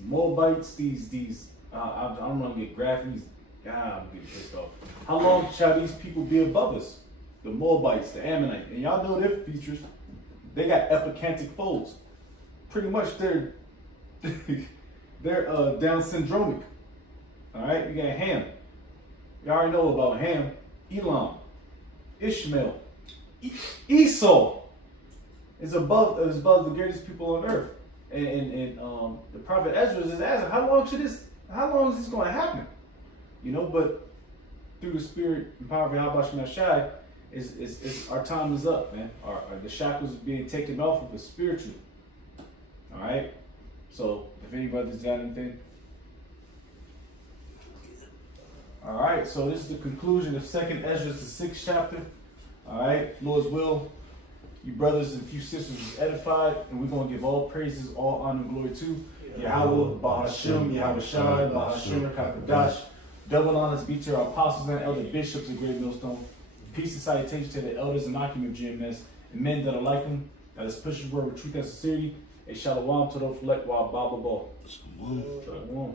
Moabites, I'm gonna get graphic. I'm getting pissed off. How long shall these people be above us? The Moabites, the Ammonites, and y'all know their features. They got epicantic folds. Pretty much they're Down syndromic. All right, you got Ham. You already know about Ham, Elam, Ishmael, Esau is above the greatest people on earth. And the prophet Ezra is asking, how long is this going to happen? You know, but through the spirit and power of Yahweh Shai, is our time is up, man. The shackles are being taken off of us spiritually. All right. So if anybody's got anything. All right. So this is the conclusion of 2nd Ezra, the 6th chapter. All right. Lord's will. You brothers and few sisters is edified, and we're gonna give all praises, all honor, and glory to Yahweh, Bahashim, Yahweh Shai, Bahashim, Kakadash. Double honors be to our apostles and elder bishops of Great Millstone. Peace and salutation to the elders and occupant of GMS, and men that are like them, that is pushing the word with truth and sincerity. A shalom to those elect while Baba Ball. Shalom.